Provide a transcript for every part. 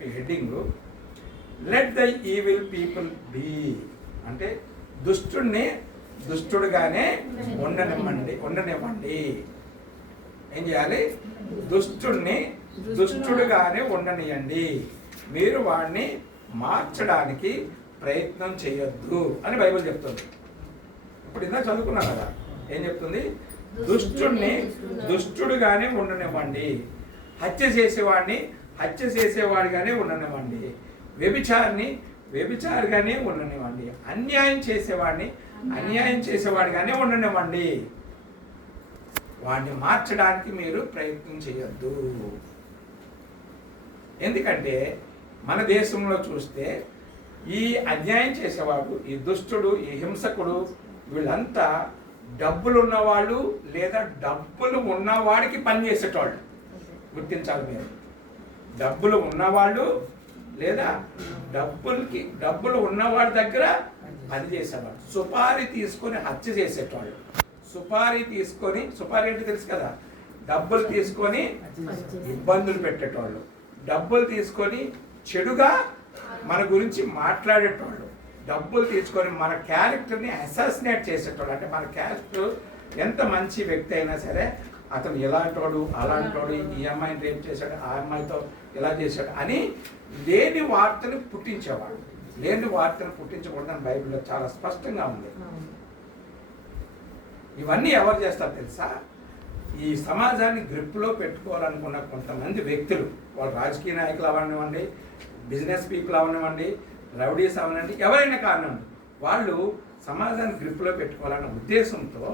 దానికి heading let the evil people be, అంటే దుష్టుడిని దుష్టుడుగానే ఉండనివ్వండి. ఏం చేయాలి? దుష్టుడిని దుష్టుడుగానే ఉండనియండి, మీరు వాడిని మార్చడానికి ప్రయత్నం చేయొద్దు అని బైబిల్ చెప్తుంది. ఇప్పుడు ఇందా చదువుకున్నాం కదా, ఏం చెప్తుంది? దుష్టుడిని దుష్టుడుగానే ఉండనివ్వండి, హత్య చేసేవాడిగానే ఉండనివ్వండి, వ్యభిచారిని వ్యభిచారిగానే ఉండనివ్వండి, అన్యాయం చేసేవాడిగానే ఉండనివ్వండి, వాడిని మార్చడానికి మీరు ప్రయత్నం చేయొద్దు. ఎందుకంటే మన దేశంలో చూస్తే ఈ అన్యాయం చేసేవాడు, ఈ దుష్టుడు, ఈ హింసకుడు, వీళ్ళంతా డబ్బులు ఉన్నవాళ్ళు లేదా డబ్బులు ఉన్నవాడికి పనిచేసేటవాళ్ళు. గుర్తించాలి మీరు, డబ్బులు ఉన్నవాళ్ళు లేదా డబ్బులు ఉన్నవాడి దగ్గర పని చేసేవాళ్ళు, సుపారీ తీసుకొని హత్య చేసేటవాళ్ళు, సుపారీ అంటే తెలుసు కదా, డబ్బులు తీసుకొని ఇబ్బందులు పెట్టేటవాళ్ళు, డబ్బులు తీసుకొని చెడుగా మన గురించి మాట్లాడేటవాళ్ళు, డబ్బులు తీసుకొని మన క్యారెక్టర్ని అసాసినేట్ చేసేటవాళ్ళు. అంటే మన క్యారెక్టర్ ఎంత మంచి వ్యక్తి అయినా సరే, అతను ఎలాంటోడు అలాంటోడు, ఈ అమ్మాయిని రేపు చేశాడు, ఆ అమ్మాయితో ఇలా చేశాడు అని లేని వార్తను పుట్టించేవాడు. లేని వార్తను పుట్టించకూడదని బైబిల్లో చాలా స్పష్టంగా ఉంది. ఇవన్నీ ఎవరు చేస్తారు తెలుసా? ఈ సమాజాన్ని గ్రిప్లో పెట్టుకోవాలనుకున్న కొంతమంది వ్యక్తులు, వాళ్ళు రాజకీయ నాయకులు అవనివ్వండి, బిజినెస్ పీపుల్ అవనివ్వండి, రౌడీస్ అవనండి, ఎవరైనా కానివ్వండి, వాళ్ళు సమాజాన్ని గ్రిప్లో పెట్టుకోవాలన్న ఉద్దేశంతో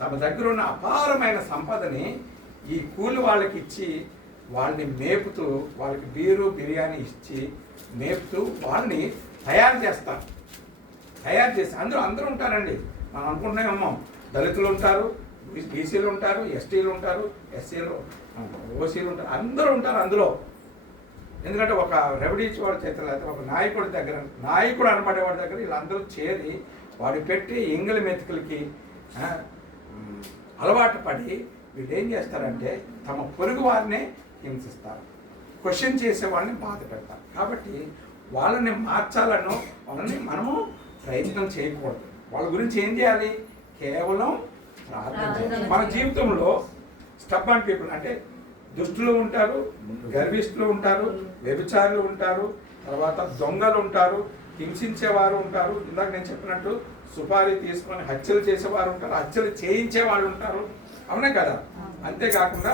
తమ దగ్గర ఉన్న అపారమైన సంపదని ఈ కూలి వాళ్ళకి ఇచ్చి వాళ్ళని మేపుతూ, వాళ్ళకి బిర్యానీ ఇచ్చి మేపుతూ వాళ్ళని తయారు చేసి అందరూ ఉంటారండి. మనం అనుకుంటున్నామేమో, దళితులు ఉంటారు, బీసీలు ఉంటారు, ఎస్టీలు ఉంటారు, ఎస్సీలు, ఓసీలు ఉంటారు, అందరూ ఉంటారు అందులో. ఎందుకంటే ఒక రెవడీచి వాడి చేతులు, అయితే ఒక నాయకుడు అనబడేవాడి దగ్గర వీళ్ళందరూ చేరి వాడు పెట్టి ఎంగిలి మెతుకులకి అలవాటు పడి వీళ్ళు ఏం చేస్తారంటే తమ పొరుగు వారినే హింసిస్తారు, క్వశ్చన్ చేసేవాడిని బాధ పెడతారు. కాబట్టి వాళ్ళని మార్చాలను మనము ప్రయత్నం చేయకూడదు. వాళ్ళ గురించి ఏం చేయాలి? కేవలం ప్రార్థన చేయాలి. మన జీవితంలో స్టబ్బర్న్ పీపుల్ అంటే దుష్టులు ఉంటారు, గర్విష్ఠులు ఉంటారు, వ్యభిచారులు ఉంటారు, తర్వాత దొంగలు ఉంటారు, హింసించేవారు ఉంటారు, ఇందాక నేను చెప్పినట్టు సుపారీ తీసుకొని హత్యలు చేసేవారు ఉంటారు, హత్యలు చేయించే వాళ్ళు ఉంటారు, అవునే కదా? అంతేకాకుండా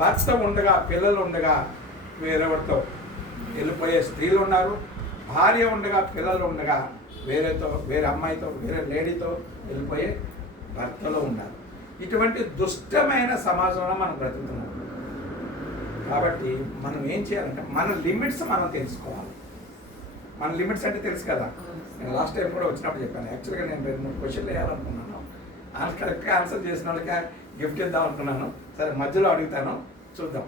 భర్త ఉండగా, పిల్లలు ఉండగా వేరెవరితో వెళ్ళిపోయే స్త్రీలు ఉన్నారు, భార్య ఉండగా, పిల్లలు ఉండగా వేరే అమ్మాయితో, వేరే లేడీతో వెళ్ళిపోయే భర్తలు ఉన్నారు. ఇటువంటి దుష్టమైన సమాజంలో మనం బ్రతుకుతున్నాం. కాబట్టి మనం ఏం చేయాలంటే మన లిమిట్స్ మనం తెలుసుకోవాలి. మన లిమిట్స్ అంటే తెలుసు కదా, నేను లాస్ట్ టైం కూడా వచ్చినప్పుడు చెప్పాను. యాక్చువల్గా నేను 2-3 క్వశ్చన్లు వేయాలనుకున్నాను, కరెక్ట్గా ఆన్సర్ చేసిన వాళ్ళకి గిఫ్ట్ ఇద్దాం అనుకున్నాను. సరే, మధ్యలో అడుగుతాను, చూద్దాం.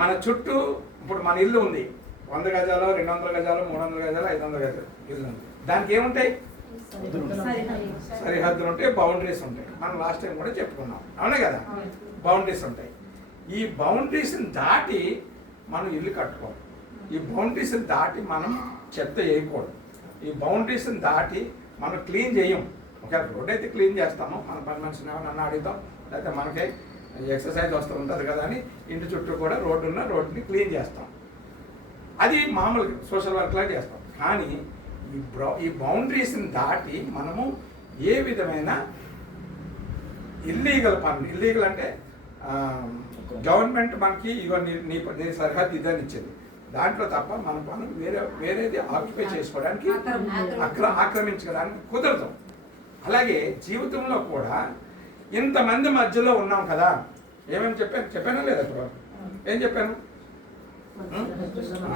మన చుట్టూ ఇప్పుడు మన ఇల్లు ఉంది, 100 గజాలు, 200 గజాలు, 300 గజాలు, 500 గజాలు ఇల్లు ఉంది. దానికి ఏముంటాయి? సరిహద్దులు ఉంటాయి, బౌండరీస్ ఉంటాయి. మనం లాస్ట్ టైం కూడా చెప్పుకున్నాం, అవునే కదా? బౌండరీస్ ఉంటాయి. ఈ బౌండరీస్ని దాటి మనం ఇల్లు కట్టుకోవాలి. ఈ బౌండరీస్ని దాటి మనం చెత్త వేయకూడదు. ఈ బౌండరీస్ని దాటి మనం క్లీన్ చేయం. ఒకవేళ రోడ్ అయితే క్లీన్ చేస్తాము, మన పని మనిషిని నన్ను అడుగుతాం, లేకపోతే మనకే ఎక్సర్సైజ్ వస్తూ ఉంటుంది కదా అని ఇంటి చుట్టూ కూడా రోడ్డుని క్లీన్ చేస్తాం. అది మామూలుగా సోషల్ వర్క్లా చేస్తాం. కానీ ఈ బౌండరీస్ని దాటి మనము ఏ విధమైన ఇల్లీగల్ అంటే గవర్నమెంట్ మనకి నీ సరిహద్దు ఇదని ఇచ్చింది, దాంట్లో తప్ప మన పనులు వేరేది ఆక్యుపై చేసుకోవడానికి, ఆక్రమించడానికి కుదరదు. అలాగే జీవితంలో కూడా ఇంతమంది మధ్యలో ఉన్నాం కదా, ఏమేమి చెప్పానా లేదా? ఇప్పుడు ఏం చెప్పాను?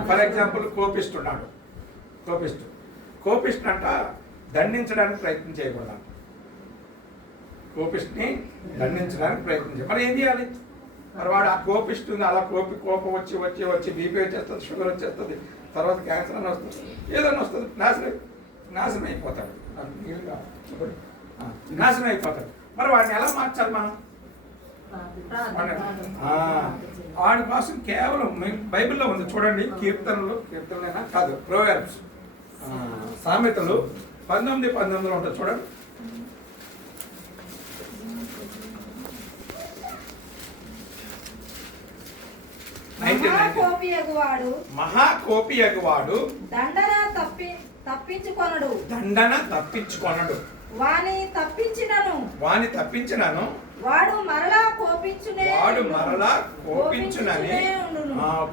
ఫర్ ఎగ్జాంపుల్ కోపిస్ట్ ఉన్నాడు. కోపిస్ట్ అంట దండించడానికి ప్రయత్నం చేయకూడదు. కోపిస్ట్ని దండించడానికి ప్రయత్నం చేయాలి. మరి ఏం చేయాలి? మరి వాడు ఆ కోపిస్ట్ ఉంది, అలా కోపం వచ్చి బీపీ వచ్చేస్తుంది, షుగర్ వచ్చేస్తుంది, తర్వాత క్యాన్సర్ అని వస్తుంది, ఏదైనా వస్తుంది, నాశనం అయిపోతాడు, నాశనం అయిపోతాడు. మరి వాడిని ఎలా మార్చాలి మనం? వాడి కోసం కేవలం బైబిల్లో ఉంది చూడండి, కీర్తనలైనా కాదు, ప్రోవర్బ్స్, సామెతలు 19:19 ఉంటుంది చూడండి. మహాకోపియగువాడు దండన తప్పించుకొనడు. వాని తప్పించినను వాడు మరలా కోపించునని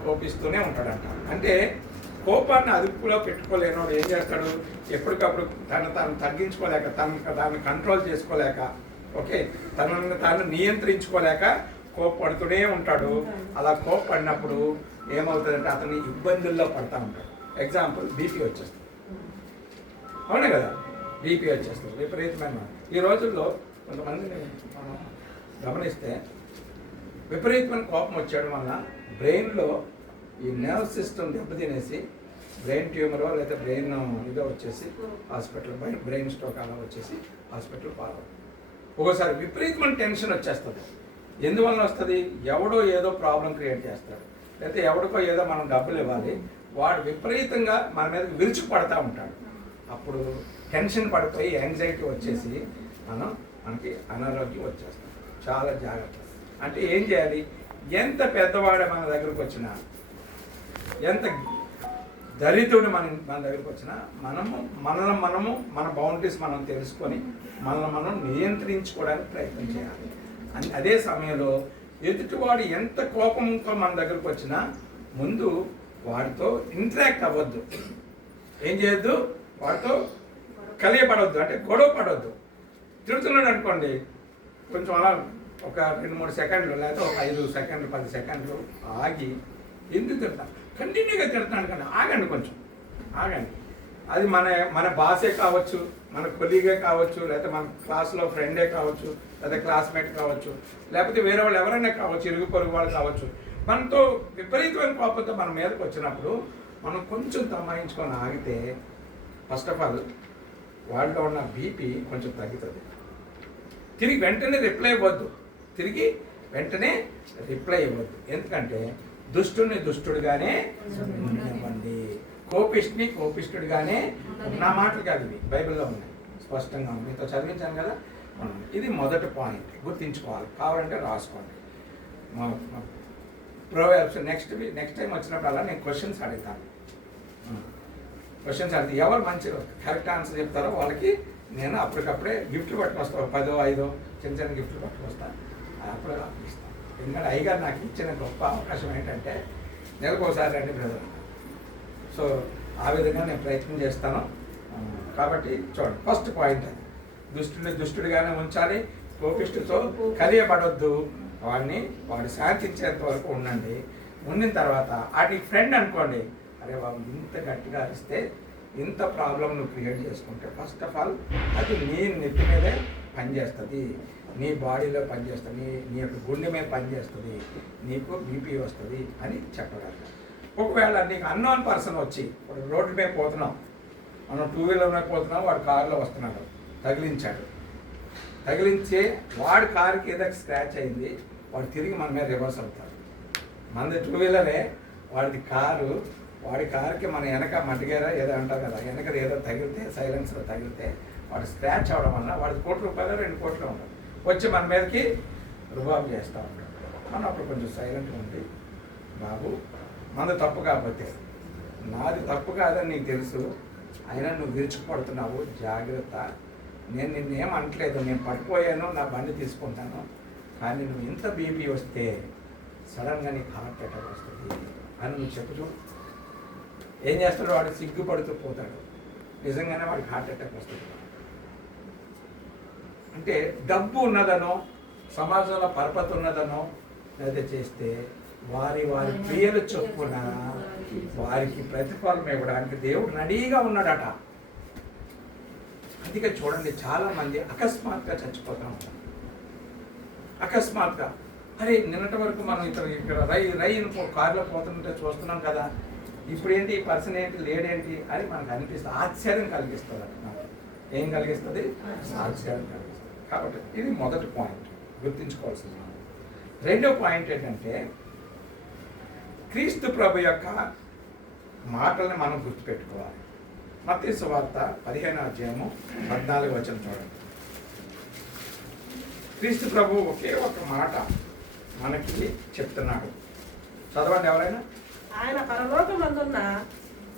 కోపిస్తూనే ఉంటాడంట. అంటే కోపాన్ని అదుపులో పెట్టుకోలేనోడు ఏం చేస్తాడు, ఎప్పటికప్పుడు తాను తగ్గించుకోలేక, దాన్ని కంట్రోల్ చేసుకోలేక, ఓకే, తనను తాను నియంత్రించుకోలేక కోప్పడుతూనే ఉంటాడు. అలా కోప్పడినప్పుడు ఏమవుతుందంటే అతని ఇబ్బందుల్లో పడతా ఉంటాడు. ఎగ్జాంపుల్, బీపీ వచ్చేస్తుంది. అవునే కదా, బీపీ వచ్చేస్తుంది విపరీతమైన. ఈ రోజుల్లో కొంతమందిని మనం గమనిస్తే విపరీతమైన కోపం వచ్చేయడం వల్ల బ్రెయిన్లో ఈ నర్వ్ సిస్టమ్ దెబ్బతినేసి బ్రెయిన్ ట్యూమరో లేదా బ్రెయిన్ ఇదో వచ్చేసి హాస్పిటల్, బ్రెయిన్ స్ట్రోక్ అలా వచ్చేసి హాస్పిటల్ పాలవుతుంది. ఒక్కోసారి విపరీతమైన టెన్షన్ వచ్చేస్తుంది. ఎందువల్ల వస్తుంది, ఎవడో ఏదో ప్రాబ్లం క్రియేట్ చేస్తాడు, లేకపోతే ఎవడికో ఏదో మనం డబ్బులు ఇవ్వాలి, వాడు విపరీతంగా మన మీద విరుచుకుపడతా ఉంటాడు. అప్పుడు టెన్షన్ పడిపోయి యాంగ్జైటీ వచ్చేసి మనకి అనారోగ్యం వచ్చేస్తాం. చాలా జాగ్రత్త. అంటే ఏం చేయాలి, ఎంత పెద్దవాడే మన దగ్గరకు వచ్చినా, ఎంత దరిద్రుడు మన దగ్గరకు వచ్చినా మనము మన బౌండరీస్ మనం తెలుసుకొని మనం నియంత్రించుకోవడానికి ప్రయత్నం చేయాలి. అదే సమయంలో ఎదుటివాడు ఎంత కోపంతో మన దగ్గరకు వచ్చినా ముందు వాడితో ఇంటరాక్ట్ అవ్వద్దు. ఏం చేయొద్దు, వాడితో కలియపడవద్దు, అంటే గొడవ పడవద్దు. తిడుతున్నాడు అనుకోండి, కొంచెం అలా ఒక 2-3 సెకండ్లు, లేకపోతే ఒక 5 సెకండ్లు 10 సెకండ్లు ఆగి, ఎందుకు తిడతాను, కంటిన్యూగా తిడతాను కానీ ఆగండి, కొంచెం ఆగండి. అది మన బాసే కావచ్చు, మన కొలీగే కావచ్చు, లేకపోతే మన క్లాస్లో ఫ్రెండే కావచ్చు, లేదా క్లాస్మేట్ కావచ్చు, లేకపోతే వేరే వాళ్ళు ఎవరైనా కావచ్చు, ఇరుగు పొరుగు వాళ్ళు కావచ్చు. మనతో విపరీతమైన కోపంతో మన మీదకి వచ్చినప్పుడు మనం కొంచెం తమాయించుకొని ఆగితే ఫస్ట్ ఆఫ్ ఆల్ వాళ్ళలో ఉన్న బీపీ కొంచెం తగ్గుతుంది. తిరిగి వెంటనే రిప్లై ఇవ్వద్దు. ఎందుకంటే దుష్టుడిని దుష్టుడిగానే ఇవ్వండి, కోపిష్టుడిగానే. నా మాటలు కాదు, ఇవి బైబిల్లో ఉన్నాయి, స్పష్టంగా మీతో చదివించాను కదా. ఇది మొదటి పాయింట్, గుర్తించుకోవాలి. కావాలంటే రాసుకోండి. ప్రోవర్బ్స్ నెక్స్ట్ టైం వచ్చినప్పుడల్లా నేను క్వశ్చన్స్ అడుగుతాను. ఎవరు మంచి కరెక్ట్ ఆన్సర్ చెప్తారో వాళ్ళకి నేను అప్పటికప్పుడే గిఫ్ట్లు పట్టుకొస్తాను. 10-5 చిన్న గిఫ్ట్లు పట్టుకొస్తాను, అప్పుడే ఇస్తాను. ఎందుకంటే అయ్యగారు నాకు ఇచ్చిన గొప్ప అవకాశం ఏంటంటే నెలకోసారి రండి బ్రదర్. సో ఆ విధంగా నేను ప్రయత్నం చేస్తాను. కాబట్టి చూడండి, ఫస్ట్ పాయింట్ అది, దుష్టుడిగానే ఉంచాలి, కోపిష్టితో కలియబడొద్దు. వాడు శాంతించేంత వరకు ఉండండి. ఉండిన తర్వాత అది ఫ్రెండ్ అనుకోండి, అరే బాబు ఇంత గట్టిగా అరిస్తే ఇంత ప్రాబ్లం నువ్వు క్రియేట్ చేసుకుంటే ఫస్ట్ ఆఫ్ ఆల్ అది నీ నెత్తి మీదే పనిచేస్తుంది, నీ బాడీలో పనిచేస్తుంది, నీ యొక్క గుండె మీద పనిచేస్తుంది, నీకు బీపీ వస్తుంది అని చెప్పగలరు. ఒకవేళ నీకు అన్నోన్ పర్సన్ వచ్చి ఇప్పుడు రోడ్డు మీద పోతున్నాం, మనం 2 వీలర్ మీద పోతున్నాం, వాడు కారులో వస్తున్నాడు, తగిలించే వాడి కారుకి ఏదో స్క్రాచ్ అయింది, వాడు తిరిగి మన మీద రివర్స్ అవుతాడు. మనది 2 వీలరే, వాడి కారుకి మన వెనక మట్టిగేర ఏదో అంటారు కదా, వెనక ఏదో తగిలితే, సైలెన్స్లో తగిలితే వాడు స్క్రాచ్ అవడం వల్ల వాడికి ₹1 2 కోట్లు ఉంటుంది, వచ్చి మన మీదకి రుబాబు చేస్తూ ఉంటాడు. మనం అప్పుడు కొంచెం సైలెంట్గా ఉంది, బాబు మనది తప్పు కాకపోతే, నాది తప్పు కాదని నీకు తెలుసు, అయినా నువ్వు విరుచుకుపడుతున్నావు, జాగ్రత్త, నేను నిన్నేం అనట్లేదు, నేను పడిపోయాను, నా బండి తీసుకుంటాను, కానీ నువ్వు ఇంత బీపీ వస్తే సడన్గా నీకు హార్ట్ అటాక్ వస్తుంది అని నువ్వు చెప్పు. ఏం చేస్తాడు, వాడు సిగ్గుపడుతూ పోతాడు, నిజంగానే వాడికి హార్ట్ అటాక్ వస్తుంది. అంటే డబ్బు ఉన్నదనో, సమాజంలో పరపతి ఉన్నదనో లేదా చేస్తే వారి క్రియలు చొప్పున వారికి ప్రతిఫలం ఇవ్వడానికి దేవుడు రెడీగా ఉన్నాడట. అందుకే చూడండి, చాలామంది అకస్మాత్తుగా చచ్చిపోతూ ఉంటారు. అకస్మాత్తుగా, అరే నిన్నటి వరకు మనం ఇక్కడ రైలు కారులో పోతుంటే చూస్తున్నాం కదా, ఇప్పుడు ఏంటి ఈ పర్సన్ ఏంటి లేడేంటి అని మనకు అనిపిస్తుంది, ఆశ్చర్యం కలిగిస్తుంది అన్నమాట. ఏం కలిగిస్తుంది? ఆశ్చర్యం కలిగిస్తుంది. కాబట్టి ఇది మొదటి పాయింట్ గుర్తుంచుకోవాల్సింది. రెండో పాయింట్ ఏంటంటే క్రీస్తు ప్రభు యొక్క మాటల్ని మనం గుర్తుపెట్టుకోవాలి. మత్తయి సువార్త 15:14 చూడండి. క్రీస్తు ప్రభు ఒకే ఒక మాట మనకి చెప్తున్నాడు. చదవండి ఎవరైనా. ఆయన పరలోకమందున్న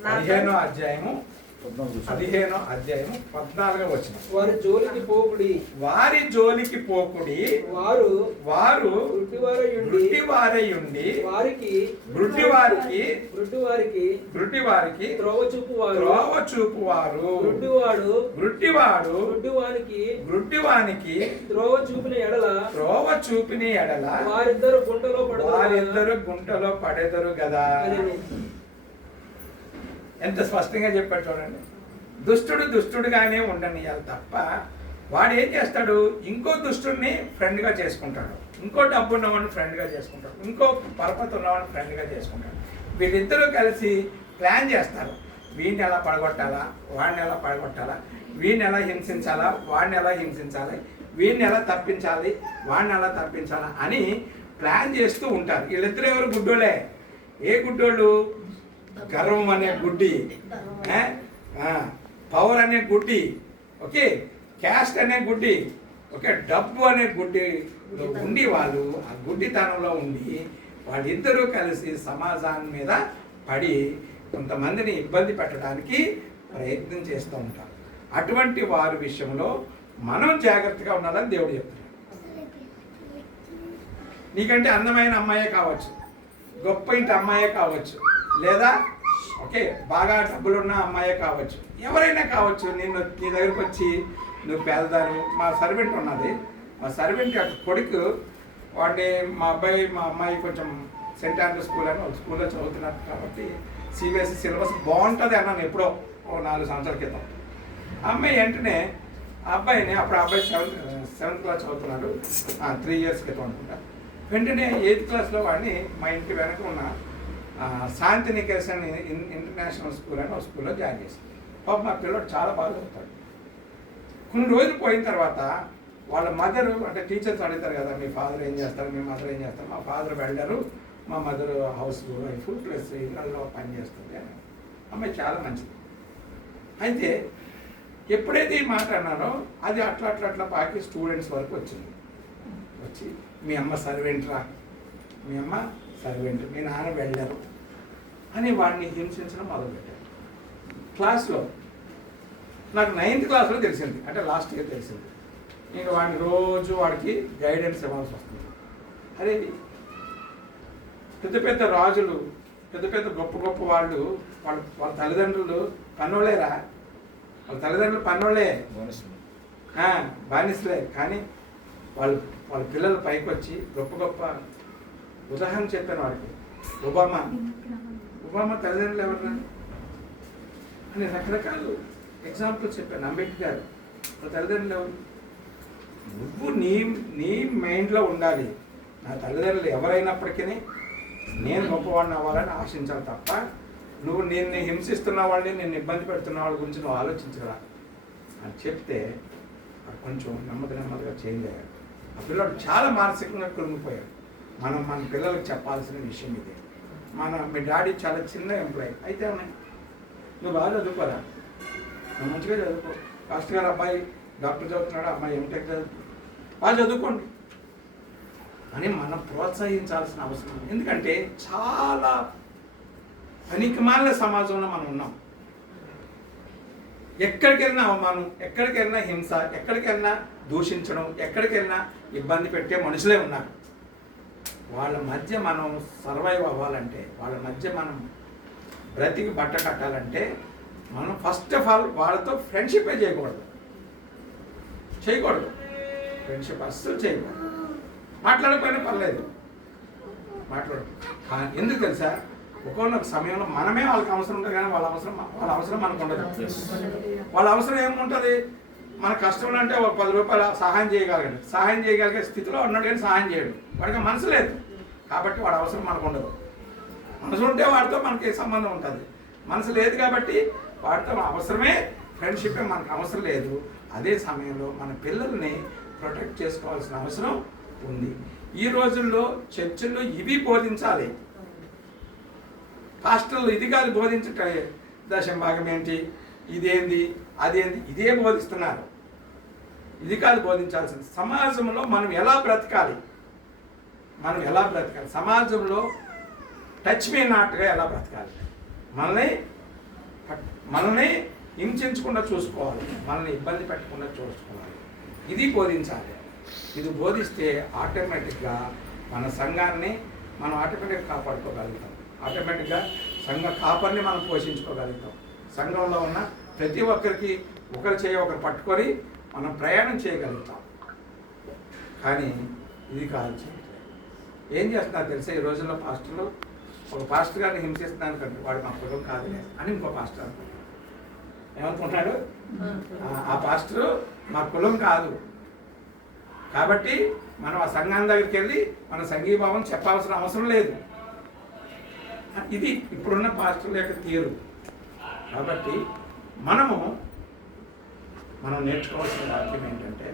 నా 15వ అధ్యాయము 14 వారి జోలికి పోకుడి, వారి జోలికి పోకుడి, వారు వారు గుడ్డివారయుండి వారికి గ్రుడ్డివారికి త్రోవ చూపువారు గ్రుడ్డివాడు గ్రుడ్డివానికి త్రోవ చూపిన ఎడల వారిద్దరు గుంటలో పడెదరు కదా. ఎంత స్పష్టంగా చెప్పాడు చూడండి. దుష్టుడుగానే ఉండనియాలి తప్ప వాడు ఏం చేస్తాడు, ఇంకో దుష్టుడిని ఫ్రెండ్గా చేసుకుంటాడు, ఇంకో డబ్బు ఉన్నవాడిని ఫ్రెండ్గా చేసుకుంటాడు, ఇంకో పరపతి ఉన్నవాడిని ఫ్రెండ్గా చేసుకుంటాడు. వీళ్ళిద్దరూ కలిసి ప్లాన్ చేస్తారు. వీడిని ఎలా పడగొట్టాలా, వాడిని ఎలా పడగొట్టాలా, వీడిని ఎలా హింసించాలా, వాడిని ఎలా హింసించాలి, వీడిని ఎలా తప్పించాలి, వాడిని ఎలా తప్పించాలా అని ప్లాన్ చేస్తూ ఉంటారు. వీళ్ళిద్దరూ ఎవరు? గుడ్డోళ్ళే. ఏ గుడ్డోళ్ళు? గర్వం అనే గుడ్డి, పవర్ అనే గుడ్డి, ఓకే, క్యాస్ట్ అనే గుడ్డి, ఓకే, డబ్బు అనే గుడ్డి ఉండి వాళ్ళు ఆ గుడ్డితనంలో ఉండి వాళ్ళిద్దరూ కలిసి సమాజాన్ని మీద పడి కొంతమందిని ఇబ్బంది పెట్టడానికి ప్రయత్నం చేస్తూ ఉంటారు. అటువంటి వారి విషయంలో మనం జాగ్రత్తగా ఉండాలని దేవుడు చెప్తున్నాడు. నీకంటే అందమైన అమ్మాయే కావచ్చు, గొప్ప ఇంటి అమ్మాయే కావచ్చు, లేదా ఓకే బాగా డబ్బులున్న అమ్మాయే కావచ్చు, ఎవరైనా కావచ్చు. నీ దగ్గరకు వచ్చి నువ్వు పేదదారు. మా సర్వెంట్ ఉన్నది, మా సర్వెంట్ యొక్క కొడుకు వాడిని మా అమ్మాయి కొంచెం సెంట్ ఆండ్రూస్ స్కూల్ అని ఒక స్కూల్లో చదువుతున్నారు కాబట్టి సిబిఎస్ఈ సిలబస్ బాగుంటుంది అన్నాను ఎప్పుడో 4 సంవత్సరాల క్రితం. ఆ అమ్మాయి వెంటనే ఆ అబ్బాయిని, అప్పుడు ఆ అబ్బాయి సెవెంత్ క్లాస్ చదువుతున్నాడు, 3 years క్రితం అనుకుంటా. వెంటనే 8th క్లాస్లో వాడిని మా ఇంటి వెనక ఉన్న శాంతినికేతన్ ఇంటర్నేషనల్ స్కూల్ అని ఒక స్కూల్లో జాయిన్ చేసింది. పాప మా పిల్లడు చాలా బాగా చదువుతాడు. కొన్ని రోజులు పోయిన తర్వాత వాళ్ళ మదరు, అంటే టీచర్స్ అడుగుతారు కదా, మీ ఫాదర్ ఏం చేస్తారు, మీ మదర్ ఏం చేస్తారు. మా ఫాదర్ వెల్డరు, మా మదర్ హౌస్ వైఫ్ ప్లస్ ఇళ్ళల్లో పని చేస్తుంది అని. అమ్మాయి చాలా మంచిది. అయితే ఎప్పుడైతే ఈ మాట అన్నారో అది అట్లా పాకి స్టూడెంట్స్ వరకు వచ్చింది. వచ్చి మీ అమ్మ సర్వెంట్రా, మీ అమ్మ సర్వెంట్, మీ నాన్న వెళ్ళరు అని వాడిని హింసించడం మొదలుపెట్టారు. క్లాస్లో నాకు 9th క్లాస్లో తెలిసింది, అంటే లాస్ట్ ఇయర్ తెలిసింది. ఇంకా వాడిని రోజు వాడికి గైడెన్స్ ఇవ్వాల్సి వస్తుంది. అరే పెద్ద పెద్ద రాజులు, పెద్ద పెద్ద గొప్ప వాళ్ళు, వాళ్ళ తల్లిదండ్రులు పన్నోళ్ళేరా, వాళ్ళ తల్లిదండ్రులు పన్నోళ్ళే, బానిసలే. కానీ వాళ్ళ పిల్లలు పైకి వచ్చి గొప్ప ఉదాహరణ చెప్పాను వాడికి. ఒబామా తల్లిదండ్రులు ఎవరు అని రకరకాల ఎగ్జాంపుల్స్ చెప్పాను. అంబేద్కర్ తల్లిదండ్రులు ఎవరు? నువ్వు నీ మైండ్లో ఉండాలి, నా తల్లిదండ్రులు ఎవరైనప్పటికీ నేను గొప్పవాడిని అవ్వాలని ఆశించాలి తప్ప నువ్వు నిన్ను హింసిస్తున్న వాళ్ళని, నిన్ను ఇబ్బంది పెడుతున్న వాళ్ళ గురించి నువ్వు ఆలోచించరా అని చెప్తే కొంచెం నెమ్మదిగా చేంజ్ అయ్యాడు. ఆ పిల్లడు చాలా మానసికంగా కృంగిపోయాడు. మన పిల్లలకు చెప్పాల్సిన విషయం ఇదే. మీ డాడీ చాలా చిన్న ఎంప్లాయీ అయితే ఉన్నాయి, నువ్వు బాగా చదువుకోరా, నువ్వు మంచిగా చదువుకో, ఫాస్ట్ గారు అబ్బాయి డాక్టర్ చదువుతున్నాడు, అమ్మాయి ఎంటెక్ చదువుతున్నాడు, బాగా చదువుకోండి అని మనం ప్రోత్సహించాల్సిన అవసరం ఉంది. ఎందుకంటే చాలా పనికిమాలిన సమాజంలో మనం ఉన్నాం. ఎక్కడికి వెళ్ళినా అవమానం, ఎక్కడికి వెళ్ళినా హింస, ఎక్కడికి వెళ్ళినా దూషించడం, ఎక్కడికి వెళ్ళినా ఇబ్బంది పెట్టే మనుషులే ఉన్నారు. వాళ్ళ మధ్య మనం సర్వైవ్ అవ్వాలంటే, వాళ్ళ మధ్య మనం బ్రతికి బట్ట కట్టాలంటే మనం ఫస్ట్ ఆఫ్ ఆల్ వాళ్ళతో ఫ్రెండ్షిపే చేయకూడదు. ఫ్రెండ్షిప్ అస్సలు చేయకూడదు. మాట్లాడకపోయినా పర్లేదు, మాట్లాడు. ఎందుకు తెలుసా, ఒక్కొక్క సమయంలో మనమే వాళ్ళకి అవసరం ఉంటుంది, కానీ వాళ్ళ అవసరం మనకు ఉండదు. వాళ్ళ అవసరం ఏముంటుంది, మన కష్టంలో అంటే ఒక 10 రూపాయలు సహాయం చేయగలిగే స్థితిలో ఉన్నాడు, కానీ సహాయం చేయడు. వాడికి మనసు లేదు కాబట్టి వాడి అవసరం మనకు ఉండదు. మనసు ఉంటే వాడితో మనకి సంబంధం ఉంటుంది. మనసు లేదు కాబట్టి వాడితో అవసరమే, ఫ్రెండ్షిప్ మనకు అవసరం లేదు. అదే సమయంలో మన పిల్లల్ని ప్రొటెక్ట్ చేసుకోవాల్సిన అవసరం ఉంది. ఈ రోజుల్లో చర్చిల్లో ఇవి బోధించాలి. పాస్టర్లు ఇది కాదు బోధించటం, దశంభాగం ఏంటి, ఇదేంది అదేంది, ఇదే బోధిస్తున్నారు. ఇది కాదు బోధించాల్సింది. సమాజంలో మనం ఎలా బ్రతకాలి, సమాజంలో టచ్ మీ నాట్గా ఎలా బ్రతకాలి, మనల్ని హింసించకుండా చూసుకోవాలి, మనల్ని ఇబ్బంది పెట్టకుండా చూసుకోవాలి. ఇది బోధించాలి. ఇది బోధిస్తే ఆటోమేటిక్గా మన సంఘాన్ని మనం ఆటోమేటిక్గా కాపాడుకోగలుగుతాం. ఆటోమేటిక్గా సంఘ కాపర్ని మనం పోషించుకోగలుగుతాం. సంఘంలో ఉన్న ప్రతి ఒక్కరికి ఒకరు చేయి ఒకరు పట్టుకొని మనం ప్రయాణం చేయగలుగుతాం. కానీ ఇది కాదు చేయట్లేదు. ఏం చేస్తున్నారు తెలుసా ఈ రోజుల్లో పాస్టర్లు? ఒక పాస్టర్ గారిని హింసిస్తున్నాను కంటే వాడు మా కులం కాదులే అని ఇంకో పాస్టర్ అనుకుంటాడు. ఏమనుకుంటున్నాడు? ఆ పాస్టరు మా కులం కాదు కాబట్టి మనం ఆ సంఘాన్ని దగ్గరికి వెళ్ళి మన సంఘీభావం చెప్పాల్సిన అవసరం లేదు. ఇది ఇప్పుడున్న పాస్టర్ల యొక్క తీరు. కాబట్టి మనం నేర్చుకోవాల్సిన వాక్యం ఏంటంటే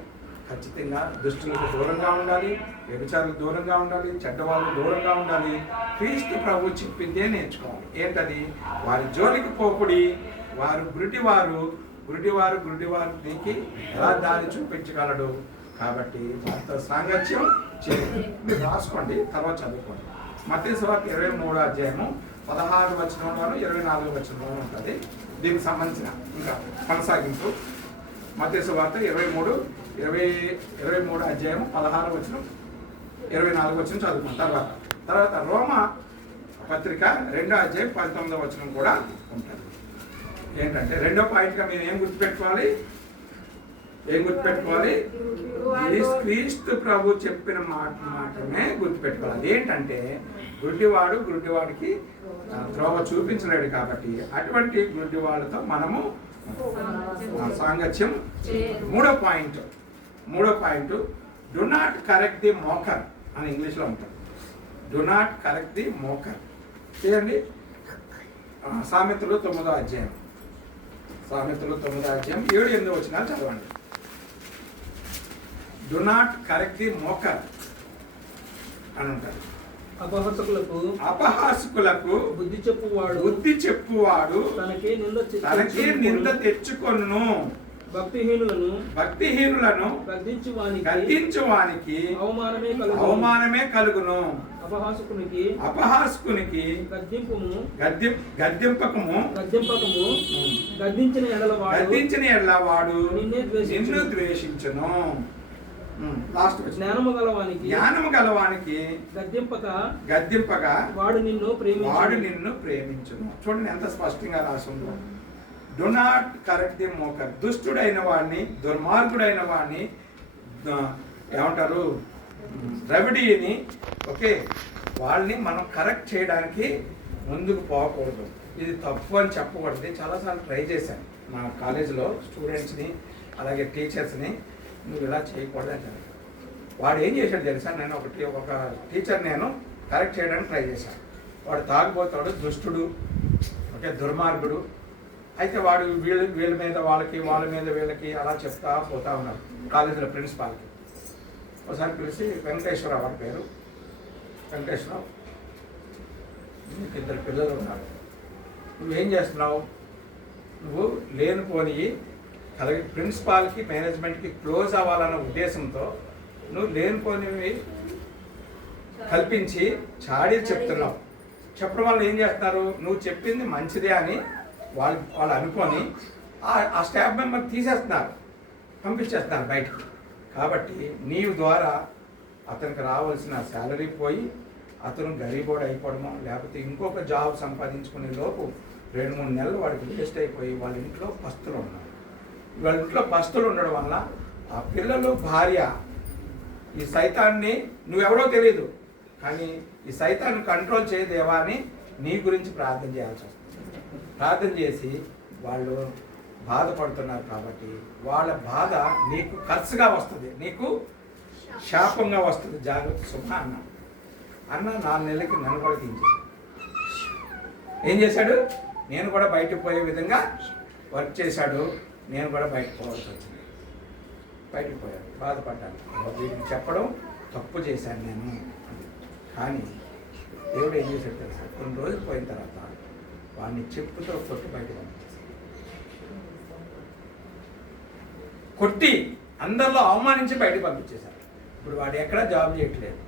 ఖచ్చితంగా దుష్టులకు దూరంగా ఉండాలి, వ్యభిచారులకు దూరంగా ఉండాలి, చెడ్డవాళ్ళకు దూరంగా ఉండాలి. క్రీస్తు ప్రభు చెప్పిందే నేర్చుకోవాలి. ఏంటది? వారి జోలికి పోకుడి, వారు గురుడివారికి ఎలా దారి చూపించగలడు. కాబట్టి వారితో సాంగత్యం చేయండి. మీరు రాసుకోండి, తర్వాత చదువుకోండి. మత్తయి సువార్త 23వ అధ్యాయము 16వ వచనంలోను 24వ వచనంలోను ఉంటుంది. దీనికి సంబంధించిన ఇంకా కొనసాగింపు. మత్తయి సువార్త 23వ అధ్యాయము 16వ వచనం 24వ వచనం చదువుకున్న తర్వాత రోమా పత్రిక 2వ అధ్యాయం 19వ వచనం కూడా ఉంటుంది. ఏంటంటే రెండో పాయింట్గా మీరు ఏం గుర్తుపెట్టుకోవాలి? క్రీస్తు ప్రభు చెప్పిన మాటనే గుర్తుపెట్టుకోవాలి. అదేంటంటే గుడ్డివాడికి త్రోవ చూపించలేడు కాబట్టి అటువంటి గుడ్డి వాళ్ళతో మనము సాంగత్యం. మూడో point do not correct the mocker అని ఇంగ్లీష్లో ఉంటుంది. Do not correct the mocker. చేయండి. సామెతలు 9వ అధ్యాయం 7-8 వచనాలు చదవండి. Do not correct the mocker అని ఉంటారు. అపహాసకులకు బుద్ధి చెప్పువాడు తనకే నింద తెచ్చుకొను. భక్తిహీనులను గద్దించువానికి అవమానమే కలుగును. అపహాసకునికి గద్దింపకము గద్దించిన ఎడల వాడు నిన్ను ద్వేషించును. జ్ఞానము గలవానికి గద్దింపక వాడు నిన్ను ప్రేమించును. చూడండి ఎంత స్పష్టంగా రాసిందో. Do not correct the mocker. దుష్టుడైన వాడిని, దుర్మార్గుడైన వాడిని, ఏమంటారు, ద్రవిడీని, ఓకే, వాళ్ళని మనం కరెక్ట్ చేయడానికి ముందుకు పోకూడదు. ఇది తప్పు అని చెప్పకూడదు. చాలాసార్లు ట్రై చేశాను మా కాలేజీలో స్టూడెంట్స్ని అలాగే టీచర్స్ని, నువ్వు ఇలా చేయకూడదు అని చెప్పాను. వాడు ఏం చేశాడు తెలుసా? నేను ఒక టీచర్ నేను కరెక్ట్ చేయడానికి ట్రై చేశాను. వాడు తాగుబోతాడు, దుష్టుడు, ఓకే, దుర్మార్గుడు. అయితే వాడు వీళ్ళ మీద వాళ్ళకి, వాళ్ళ మీద వీళ్ళకి అలా చెప్తా పోతా ఉన్నారు. కాలేజీలో ప్రిన్సిపాల్కి ఒకసారి పిలిచి, వెంకటేశ్వరరావు వాడి పేరు, వెంకటేశ్వరరావు, నీకు 2 పిల్లలు ఉన్నారు, నువ్వేం చేస్తున్నావు? నువ్వు లేనిపోని అలాగే ప్రిన్సిపాల్కి, మేనేజ్మెంట్కి క్లోజ్ అవ్వాలన్న ఉద్దేశంతో నువ్వు లేనిపోనివి కల్పించి చాడీ చెప్తున్నావు. చెప్పడం వల్ల ఏం చేస్తున్నారు? నువ్వు చెప్పింది మంచిదే అని వాళ్ళు అనుకొని ఆ స్టాఫ్ మెంబర్ తీసేస్తున్నారు, పంపించేస్తున్నారు బయటకు. కాబట్టి నీవు ద్వారా అతనికి రావాల్సిన శాలరీ పోయి అతను గరీబోడు అయిపోవడమో, లేకపోతే ఇంకొక జాబ్ సంపాదించుకునే లోపు 2-3 నెలలు వాడికి వేస్ట్ అయిపోయి వాళ్ళ ఇంట్లో పస్తులు ఉన్నారు. వాళ్ళ ఇంట్లో పస్తులు ఉండడం వల్ల ఆ పిల్లలు, భార్య ఈ సైతాన్ని, నువ్వెవడో తెలియదు కానీ ఈ సైతాన్ని కంట్రోల్ చేయదేవా అని నీ గురించి ప్రార్థన చేయాల్సి వస్తుంది. ప్రార్థన చేసి వాళ్ళు బాధపడుతున్నారు కాబట్టి వాళ్ళ బాధ నీకు ఖర్చుగా వస్తుంది, నీకు శాపంగా వస్తుంది. జాగ్రత్త సుమ అన్న 4 నెలలకి నన్ను కూడా తీయించేశాడు. ఏం చేశాడు? నేను కూడా బయటకు పోయే విధంగా వర్క్ చేశాడు. నేను కూడా బయటకు పోవాల్సి వచ్చింది. బయటకు పోయాడు, బాధపడ్డాను. వీటికి చెప్పడం తప్పు చేశాను నేను అని. కానీ దేవుడు ఏం చేశాడు తెలుసా, కొన్ని రోజులు పోయిన తర్వాత వాడిని చెప్పుతో కొట్టి బయటకు పంపించేశాడు. కొట్టి అందరిలో అవమానించి బయటకు పంపించేశారు. ఇప్పుడు వాడు ఎక్కడా జాబ్ చేయట్లేదు.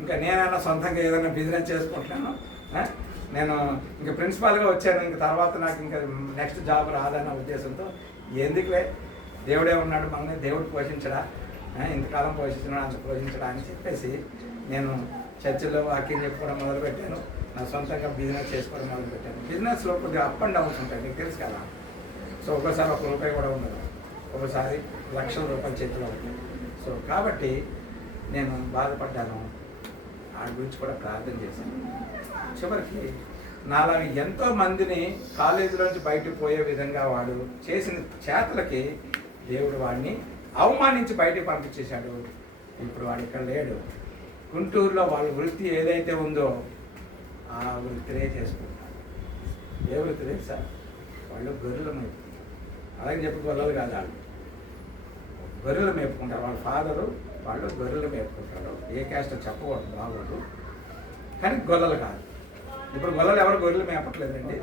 ఇంకా నేనైనా సొంతంగా ఏదైనా బిజినెస్ చేసుకుంటున్నాను, నేను ఇంకా ప్రిన్సిపాల్గా వచ్చాను, ఇంక తర్వాత నాకు ఇంకా నెక్స్ట్ జాబ్ రాదన్న ఉద్దేశంతో ఎందుకులే దేవుడే ఉన్నాడు, మనల్ని దేవుడు పోషించడా, ఇంతకాలం పోషించడా అంత పోషించడా అని చెప్పేసి నేను చర్చిలో వాక్యం చెప్పుకోవడం మొదలుపెట్టాను. నా సొంతంగా బిజినెస్ చేసుకోవడం మొదలుపెట్టాను. బిజినెస్లో కొద్దిగా అప్ అండ్ డౌన్స్ ఉంటాయి, నీకు తెలుసు కదా. సో ఒకసారి ₹1 కూడా ఉండదు, ఒకసారి లక్షల రూపాయలు చేతిలో ఉంటాయి. సో కాబట్టి నేను బాధపడ్డాను, వాడి గురించి కూడా ప్రార్థన చేశాను. చివరికి నాలాగా ఎంతో మందిని కాలేజీలోంచి బయటకు పోయే విధంగా వాడు చేసిన చేతలకి దేవుడు వాడిని అవమానించి బయటకు పంపించేశాడు. ఇప్పుడు వాడు ఇక్కడ లేడు. గుంటూరులో వాళ్ళ వృత్తి ఏదైతే ఉందో ఆ వృత్తినే చేసుకుంటారు. ఏ వృత్తి లేదు సార్, వాళ్ళు గొర్రెలు మేపుకుంటారు. అలాగే చెప్పి గొర్రెలు కాదు, వాళ్ళు గొర్రెలు మేపుకుంటారు. వాళ్ళ ఫాదరు వాళ్ళు గొర్రెలు మేపుకుంటారు. ఏ క్యాస్ట్ చెప్పకూడదు, బాగోదు, కానీ గొర్రెలు కాదు. ఇప్పుడు గొర్రెలు ఎవరు గొర్రెలు మేపట్లేదండి.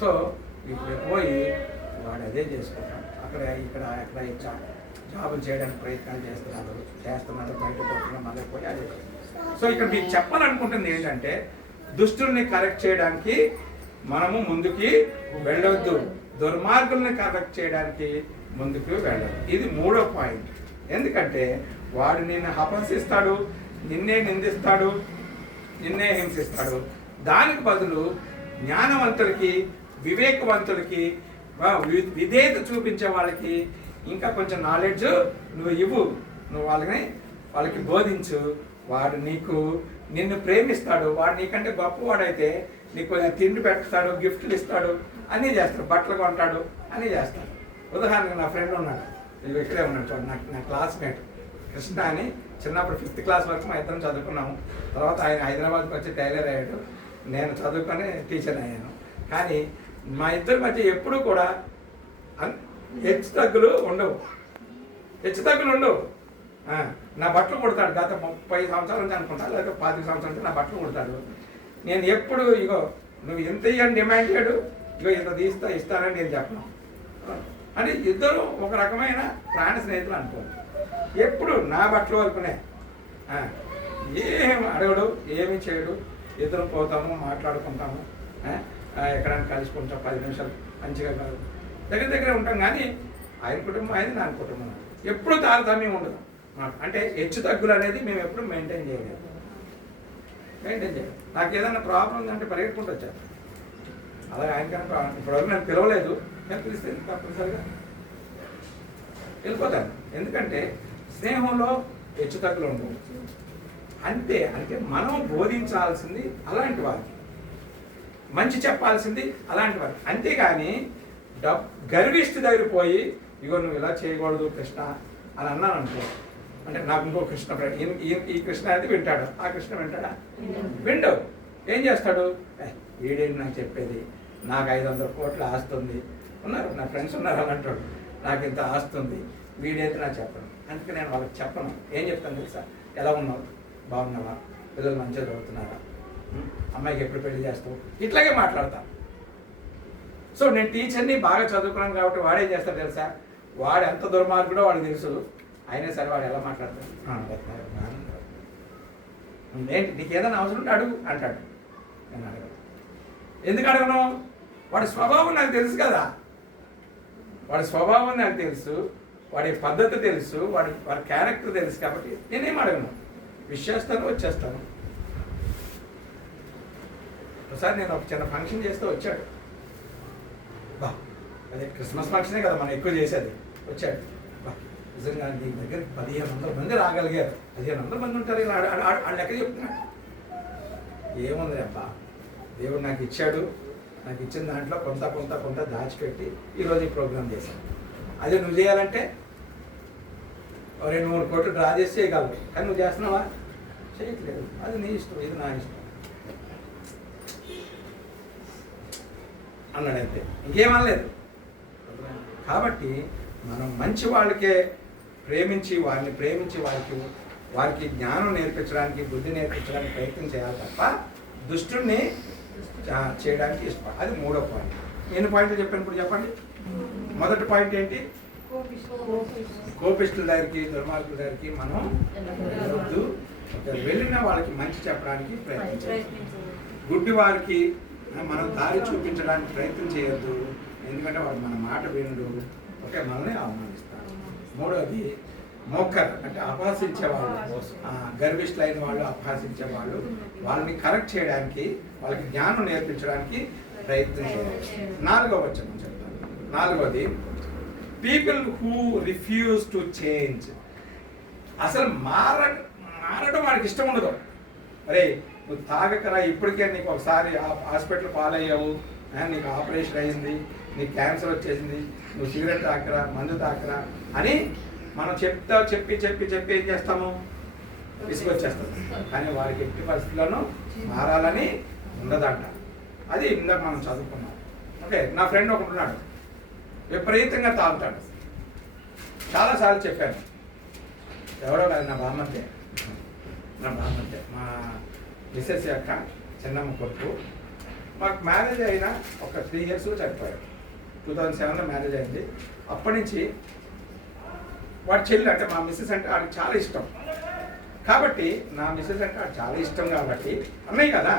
సో ఇప్పుడు పోయి వాడు అదే చేసుకుంటాడు. అక్కడ ఇక్కడ జాబులు చేయడానికి ప్రయత్నాలు చేస్తున్నారు బయట పోతున్నారు, మళ్ళీ పోయి అదే. సో ఇక్కడ మీకు చెప్పాలనుకుంటుంది ఏంటంటే, దుష్టుల్ని కరెక్ట్ చేయడానికి మనము ముందుకి వెళ్ళొద్దు, దుర్మార్గుల్ని కరెక్ట్ చేయడానికి ముందుకు వెళ్ళదు. ఇది 3వ పాయింట్. ఎందుకంటే వాడు నిన్ను అపహసిస్తాడు, నిన్నే నిందిస్తాడు, నిన్నే హింసిస్తాడు. దానికి బదులు జ్ఞానవంతులకి, వివేకవంతులకి, విధేయత చూపించే వాళ్ళకి ఇంకా కొంచెం నాలెడ్జ్ నువ్వు ఇవ్వు, నువ్వు వాళ్ళకి బోధించు. వాడు నిన్ను ప్రేమిస్తాడు. వాడు నీకంటే గొప్పవాడైతే నీకు కొంచెం తిండి పెడతాడు, గిఫ్ట్లు ఇస్తాడు, అన్నీ చేస్తాడు, బట్టలు కొంటాడు, అన్నీ చేస్తాడు. ఉదాహరణకు నా ఫ్రెండ్ ఉన్నాడు, ఇక్కడే ఉన్నాడు చూడండి, నా క్లాస్మేట్ కృష్ణ అని. చిన్నప్పుడు 5th క్లాస్ వరకు మా ఇద్దరం చదువుకున్నాము. తర్వాత ఆయన హైదరాబాద్కి వచ్చి టైలర్ అయ్యాడు, నేను చదువుకొని టీచర్ అయ్యాను. కానీ మా ఇద్దరి మధ్య ఎప్పుడూ కూడా హెచ్చు తగ్గులు ఉండవు. నా బట్టలు కుడతాడు, గత 30 సంవత్సరాల నుంచి అనుకుంటా, లేదా 25 సంవత్సరాల నుంచి నా బట్టలు కుడతాడు. నేను ఎప్పుడు ఇగో నువ్వు ఎంత ఇవ్వని డిమాండ్ చేయడు, ఇగో ఇంత ఇస్తానని నేను చెప్పను అని. ఇద్దరు ఒక రకమైన ప్రాణ స్నేహితులు అనుకోండి. ఎప్పుడు నా బట్టలు వరకునే, ఏం అడగడు, ఏమి చేయడు. ఇద్దరు పోతాము, మాట్లాడుకుంటాము, ఎక్కడానికి కలుసుకుంటాం, 10 నిమిషాలు మంచిగా దగ్గరే ఉంటాం. కానీ ఆయన కుటుంబం ఆయన, నా కుటుంబం. ఎప్పుడు తారతమ్యం ఉండదు. అంటే హెచ్చు తగ్గులు అనేది మేము ఎప్పుడు మెయింటైన్ చేయలేదు. నాకు ఏదైనా ప్రాబ్లం ఉందంటే పరిగెట్టుకుంటూ వచ్చాను. అలాగే ఆయనకైనా ఇప్పటివరకు నేను పిలవలేదు, నేను పిలిస్తే తప్పనిసరిగా వెళ్ళిపోతాను. ఎందుకంటే స్నేహంలో హెచ్చు తగ్గులు ఉండవు. అంటే మనం బోధించాల్సింది అలాంటి వారికి, మంచి చెప్పాల్సింది అలాంటి వారికి. అంతేగాని గర్విష్టి దగ్గర పోయి ఇగో నువ్వు ఇలా చేయకూడదు కృష్ణ అని అన్నాను అనుకో, అంటే నాకు ఇంకో కృష్ణ ఈ కృష్ణ అయితే వింటాడు, ఆ కృష్ణ వింటాడా? విండవు. ఏం చేస్తాడు? వీడేంటి నాకు చెప్పేది, నాకు 500 కోట్ల ఆస్తి ఉంది, ఉన్నారు నా ఫ్రెండ్స్ ఉన్నారు అని అంటాడు, నాకు ఇంత ఆస్తి ఉంది, వీడైతే నాకు చెప్పను. అందుకే నేను వాళ్ళకి చెప్పను. ఏం చెప్తాను తెలుసా? ఎలా ఉన్నావు, బాగున్నావా, పిల్లలు మంచిగా చదువుతున్నారా, అమ్మాయికి ఎప్పుడు పెళ్లి చేస్తావు, ఇట్లాగే మాట్లాడతాను. సో నేను టీచర్ని బాగా చదువుకున్నాను కాబట్టి వాడేం చేస్తాడు తెలుసా? వాడు ఎంత దుర్మార్గుడో వాడికి తెలుసు, అయినా సరే వాడు ఎలా మాట్లాడతాడు? ఏంటి నీకు ఏదైనా అవసరం ఉంటే అడుగు అంటాడు. నేను అడగను. ఎందుకు అడగను? వాడి స్వభావం నాకు తెలుసు కదా, వాడి స్వభావం నాకు తెలుసు, వాడి పద్ధతి తెలుసు, వాడి క్యారెక్టర్ తెలుసు. కాబట్టి నేనేం అడగను, విషేస్తాను, వచ్చేస్తాను. ఒకసారి నేను ఒక చిన్న ఫంక్షన్ చేస్తే వచ్చాడు, అదే క్రిస్మస్ ఫంక్షనే కదా మనం ఎక్కువ చేసేది. వచ్చాడు, నిజంగా నీ దగ్గర 1500 మంది రాగలిగారు. 1500 మంది ఉంటారు, ఆ లెక్క చెప్తున్నాడు. ఏముంది అబ్బా, దేవుడు నాకు ఇచ్చాడు, నాకు ఇచ్చిన దాంట్లో కొంత దాచిపెట్టి ఈరోజు ఈ ప్రోగ్రాం చేశాను. అదే నువ్వు చేయాలంటే 2-3 కోట్లు డ్రా చేసి చేయగలవు, కానీ నువ్వు చేస్తున్నావా? చేయట్లేదు. అది నీ ఇష్టం, ఇది నా ఇష్టం అన్నాడంతే, ఇంకేమనలేదు. కాబట్టి మనం మంచి వాళ్ళకే వారిని ప్రేమించి వారికి వారికి జ్ఞానం నేర్పించడానికి, బుద్ధి నేర్పించడానికి ప్రయత్నం చేయాలి తప్ప దుష్టుణ్ణి చేయడానికి ఇష్టం. అది 3వ పాయింట్. ఎన్ని పాయింట్లు చెప్పాను ఇప్పుడు చెప్పండి. మొదటి పాయింట్ ఏంటి? కోపిష్టుల దగ్గరికి, దుర్మార్గుల దగ్గరికి మనం వెళ్ళొద్దు. వెళ్ళిన వాళ్ళకి మంచి చెప్పడానికి ప్రయత్నించాలి. గుడ్డి వారికి మనం దారి చూపించడానికి ప్రయత్నం చేయొద్దు. ఎందుకంటే వాడు మన మాట వినడు, ఓకే, మనల్ని అవమానిస్తారు. 3వది మోకర్, అంటే అపహసించే వాళ్ళు, గర్విష్ఠులైన వాళ్ళు, అపహసించే వాళ్ళు, వాళ్ళని కరెక్ట్ చేయడానికి, వాళ్ళకి జ్ఞానం నేర్పించడానికి ప్రయత్నం చేయాలి. 4వ వచనం చెప్తాను. 4వది people who refuse to change. అసలు మారడం వాడికి ఇష్టం ఉండదు. అరే నువ్వు తాగకరా, ఇప్పటికే నీకు ఒకసారి హాస్పిటల్ పాలయ్యావు, నీకు ఆపరేషన్ అయింది, నీకు క్యాన్సర్ వచ్చేసింది, నువ్వు సిగరెట్ తాకరా, మందు తాకరా అని మనం చెప్పి ఏం చేస్తాము? విసుగొచ్చేస్తాం. కానీ వారికి ఎట్టి పరిస్థితుల్లోనూ మారాలని ఉండదంట. అది ఇందాక మనం చదువుకున్నాం. ఓకే, నా ఫ్రెండ్ ఒకటి ఉన్నాడు, విపరీతంగా తాగుతాడు. చాలాసార్లు చెప్పాను, ఎవరో కాదు, నా బామ్మద్దే, మా మిసెస్ యొక్క చిన్నమ్మ కొడుకు. మాకు మ్యారేజ్ అయిన ఒక 3 ఇయర్స్లో చనిపోయాడు. 2007లో మ్యారేజ్ అయింది. అప్పటి నుంచి వాడి చెల్లి అంటే మా మిస్సెస్ అంటే వాడికి చాలా ఇష్టం. కాబట్టి నా మిస్సెస్ అంటే వాడు చాలా ఇష్టం కాబట్టి అన్నయ్య కదా,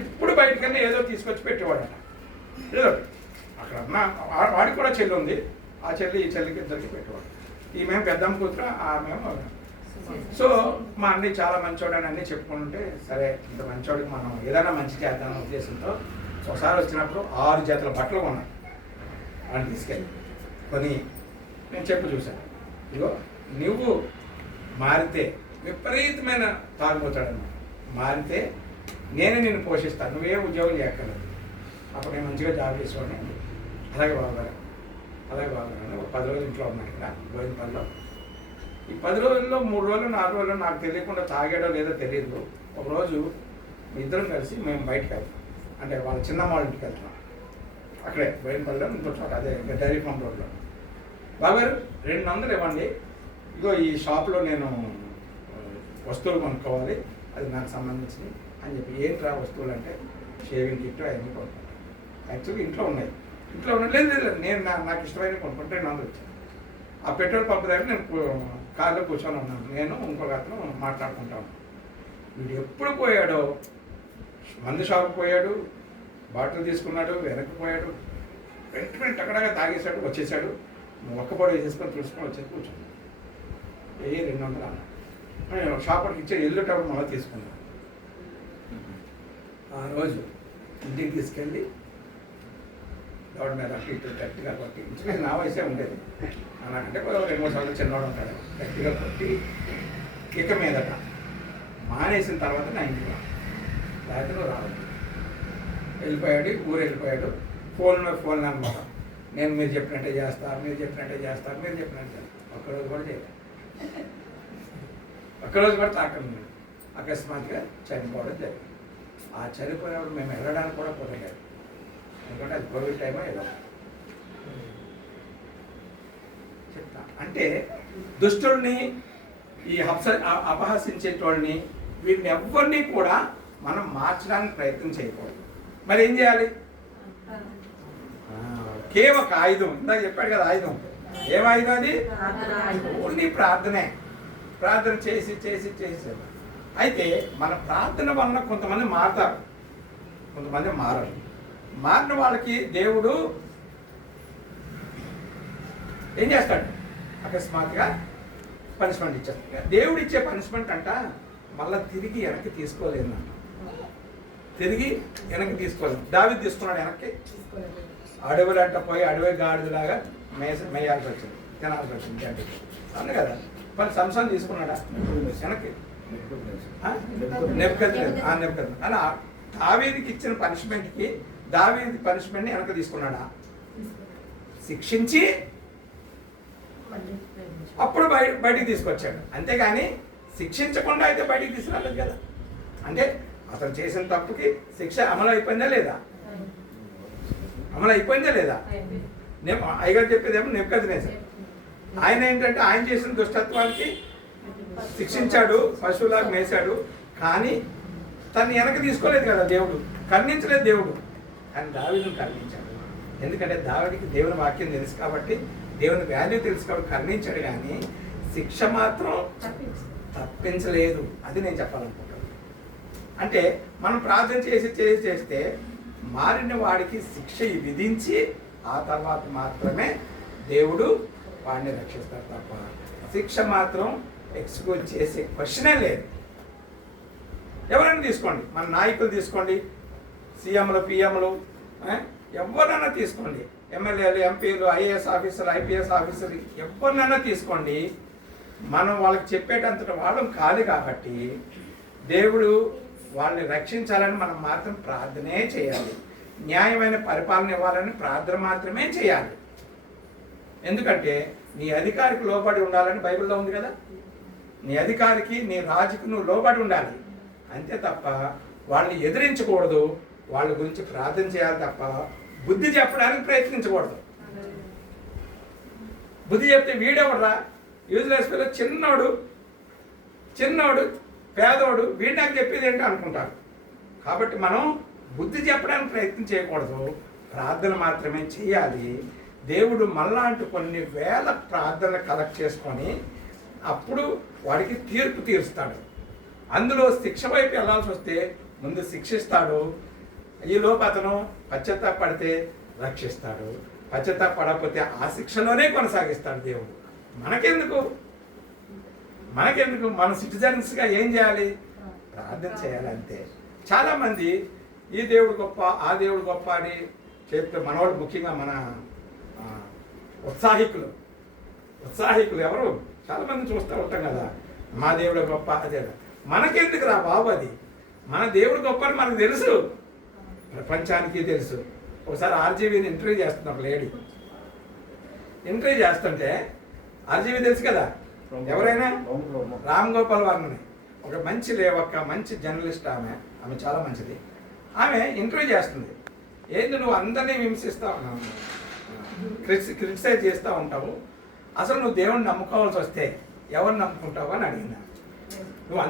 ఇప్పుడు బయటకన్నా ఏదో తీసుకొచ్చి పెట్టేవాడట. ఏదో అక్కడ వాడికి కూడా చెల్లి ఉంది, ఆ చెల్లి ఈ చెల్లికి ఇద్దరికి పెట్టేవాడు. ఈమె పెద్దమ్మ కూతురు, ఆమెమో. సో మా అన్నయ్య చాలా మంచోడు అని అన్నీ చెప్పుకుంటుంటే, సరే ఇంత మంచోడికి మనం ఏదైనా మంచి చేద్దామనే ఉద్దేశంతో ఒకసారి వచ్చినప్పుడు 6 జతల బట్టలు కొన్నాను. వాడిని తీసుకెళ్ళి కొని నేను చెప్పు చూశాను, ఇగో నువ్వు మారితే, విపరీతమైన తాగిపోతాడన్నమాట, మారితే నేనే నిన్ను పోషిస్తాను, నువ్వే ఉద్యోగం చేయక్కర్లేదు. అప్పుడు నేను మంచిగా జాబ్ చేసుకోండి. అలాగే బాగున్నాను ఒక 10 రోజులు ఇంట్లో ఉన్నాను ఇక్కడ గోవిందపల్లిలో. ఈ 10 రోజుల్లో 3 రోజులు 4 రోజులు నాకు తెలియకుండా తాగాడో లేదో తెలియదు. ఒకరోజు ఇద్దరం కలిసి మేము బయటకు వెళ్తాం, అంటే వాళ్ళ చిన్నమ్మ వాళ్ళ ఇంటికి వెళ్తున్నాం. అక్కడే గోవిందపల్లిలో ఇంకో చోట, అదే డైరీ ఫామ్ రోడ్లో. బాబారు 200 ఇవ్వండి, ఇగో ఈ షాప్లో నేను వస్తువులు కొనుక్కోవాలి, అది నాకు సంబంధించింది అని చెప్పి. ఏంట్రా వస్తువులు అంటే షేవింగ్ కిట్ అవన్నీ కొనుక్కుంటాను. యాక్చువల్గా ఇంట్లో ఉన్నాయి లేదు నేను నాకు ఇష్టమైన కొనుక్కుంటే 200 వచ్చాను. ఆ పెట్రోల్ పంప్ దగ్గర నేను కార్లో కూర్చొని ఉన్నాను, నేను ఇంకొక అతను మాట్లాడుకుంటాను. వీడు ఎప్పుడు పోయాడో, మందు షాప్కి పోయాడు, బాటిల్ తీసుకున్నాడు, వెనక్కి పోయాడు, వెంటనే టక్కడగా తాగేశాడు, వచ్చేసాడు. ఒక్కపొడి వేసేసుకొని చూసుకొని వచ్చేసి కూర్చోండి. 200 అన్న షాపర్కి ఇచ్చే వెళ్ళేటప్పుడు మళ్ళీ తీసుకున్నాను. ఆ రోజు ఇంటికి తీసుకెళ్ళి దౌడ మీద ఇటు గట్టిగా కొట్టి, నా వయసే ఉండేది, నాకంటే 2-3 సంవత్సరాలు చిన్నవాడు ఉంటాడు, గట్టిగా కొట్టి ఇక మీదట మానేసిన తర్వాత నా ఇంటికి లేకపోతే నువ్వు రావద్దు. వెళ్ళిపోయాడు, ఊరు వెళ్ళిపోయాడు. ఫోన్ అనమాట, నేను మీరు చెప్పినట్టే చేస్తారు. ఒక్కరోజు కూడా చేయలేదు, ఒక్కరోజు కూడా తాకండి. అకస్మాత్తుగా చనిపోవడం జరిగింది. ఆ చనిపోయినప్పుడు మేము వెళ్ళడానికి కూడా పోలేదు, ఎందుకంటే అది కోవిడ్ టైమో ఏదో చెప్తా. అంటే దుష్టుల్ని, ఈ అపహసించేటోళ్ళని, వీటిని ఎవరిని కూడా మనం మార్చడానికి ప్రయత్నం చేయకూడదు. మరి ఏం చేయాలి? కేవలం ఒక ఆయుధం, ఇందాక చెప్పాడు కదా ఆయుధం. ఏం ఆయుధం అది? ఓన్లీ ప్రార్థనే. ప్రార్థన చేసి అయితే మన ప్రార్థన వలన కొంతమంది మారుతారు, కొంతమంది మారరు. మారిన వాళ్ళకి దేవుడు ఏం చేస్తాడు? అకస్మాత్తుగా పనిష్మెంట్ ఇచ్చేస్తాడు. దేవుడు ఇచ్చే పనిష్మెంట్ అంట మళ్ళీ తిరిగి వెనక్కి తీసుకోలేదంట. దావీదు తీసుకున్నాడు వెనక్కి. అడవులంట పోయి అడవి గాడిదలాగా మేయాల్సి వచ్చింది, తినాల్సి వచ్చింది అంటే అవును కదా. మరి సంసారం తీసుకున్నాడా వెనక్కి? నెప్పుకద్దు అలా దావీదుకి ఇచ్చిన పనిష్మెంట్కి దావీదు పనిష్మెంట్ని వెనక్కి తీసుకున్నాడా? శిక్షించి అప్పుడు బయటికి తీసుకొచ్చాడు, అంతేగాని శిక్షించకుండా అయితే బయటికి తీసుకురాలేదు కదా. అంటే అతను చేసిన తప్పుకి శిక్ష అమలు అయిపోయిందా లేదా? అయ్యగారు చెప్పేదేమో నెప్పుకద్నెజరు. ఆయన ఏంటంటే ఆయన చేసిన దుష్టత్వానికి శిక్షించాడు, పశువులాగా మేశాడు, కానీ తను వెనక తీసుకోలేదు కదా దేవుడు, కరుణించలేదు దేవుడు. కానీ దావీదును కరుణించాడు. ఎందుకంటే దావీదుకి దేవుని వాక్యం తెలుసు కాబట్టి, దేవుని వాల్యూ తెలుసు కాబట్టి కరుణించాడు, కానీ శిక్ష మాత్రం తప్పించలేదు. అది నేను చెప్పాలనుకుంటున్నాను. అంటే మనం ప్రార్థన చేస్తే మారిన వాడికి శిక్ష విధించి ఆ తర్వాత మాత్రమే దేవుడు వాడిని రక్షిస్తాడు తప్ప శిక్ష మాత్రం ఎక్స్క్యూజ్ చేసే క్వశ్చనే లేదు. ఎవరైనా తీసుకోండి, మన నాయకులు తీసుకోండి, సీఎంలు, పిఎంలు, ఎవరినైనా తీసుకోండి, ఎమ్మెల్యేలు, ఎంపీలు, ఐఏఎస్ ఆఫీసర్లు, ఐపీఎస్ ఆఫీసర్లు, ఎవరినైనా తీసుకోండి, మనం వాళ్ళకి చెప్పేటంతట వాళ్ళం కాదు కాబట్టి దేవుడు వాళ్ళని రక్షించాలని మనం మాత్రం ప్రార్థనే చేయాలి. న్యాయమైన పరిపాలన ఇవ్వాలని ప్రార్థన మాత్రమే చేయాలి. ఎందుకంటే నీ అధికారికి లోబడి ఉండాలని బైబిల్లో ఉంది కదా. నీ అధికారికి, నీ రాజుకు నువ్వు లోబడి ఉండాలి, అంతే తప్ప వాళ్ళని ఎదిరించకూడదు. వాళ్ళ గురించి ప్రార్థన చేయాలి తప్ప బుద్ధి చెప్పడానికి ప్రయత్నించకూడదు. బుద్ధి చెప్తే వీడెవడరా, యూజ్లెస్ పిల్ల, చిన్నోడు పేదోడు, వీడు నాకు చెప్పేది ఏంటో అనుకుంటారు. కాబట్టి మనం బుద్ధి చెప్పడానికి ప్రయత్నం చేయకూడదు, ప్రార్థన మాత్రమే చేయాలి. దేవుడు మళ్ళాంటి కొన్ని వేల ప్రార్థనలు కలెక్ట్ చేసుకొని అప్పుడు వాడికి తీర్పు తీరుస్తాడు. అందులో శిక్ష వైపు వెళ్ళాల్సి వస్తే ముందు శిక్షిస్తాడు. ఈలోపు అతను పశ్చాత్తాపడితే రక్షిస్తాడు, పశ్చాత్తాపడకపోతే ఆ శిక్షలోనే కొనసాగిస్తాడు దేవుడు. మనకెందుకు మన సిటిజన్స్గా ఏం చేయాలి? ప్రార్థన చేయాలి, అంతే. చాలామంది ఈ దేవుడు గొప్ప, ఆ దేవుడు గొప్ప అని చెప్తే మనవాళ్ళు, ముఖ్యంగా మన ఉత్సాహికులు ఎవరు చాలామంది చూస్తూ ఉంటాం కదా, మా దేవుడు గొప్ప, అదే. మనకెందుకు రా బాబు అది? మన దేవుడు గొప్ప అని మనకు తెలుసు, ప్రపంచానికి తెలుసు. ఒకసారి ఆర్జీవీని ఇంటర్వ్యూ చేస్తుంది ఒక లేడీ. ఇంటర్వ్యూ చేస్తుంటే ఆర్జీవీ తెలుసు కదా, ఎవరైనా రామ్ గోపాల్ వర్మని, ఒక మంచి జర్నలిస్ట్. ఆమె చాలా మంచిది. ఆమె ఇంటర్వ్యూ చేస్తుంది. ఏంటి నువ్వు అందరినీ విమర్శిస్తా ఉన్నావు, క్రిటిసైజ్ చేస్తూ ఉంటావు, అసలు నువ్వు దేవుణ్ణి నమ్ముకోవాల్సి వస్తే ఎవరిని నమ్ముకుంటావు అని అడిగినా. నువ్వు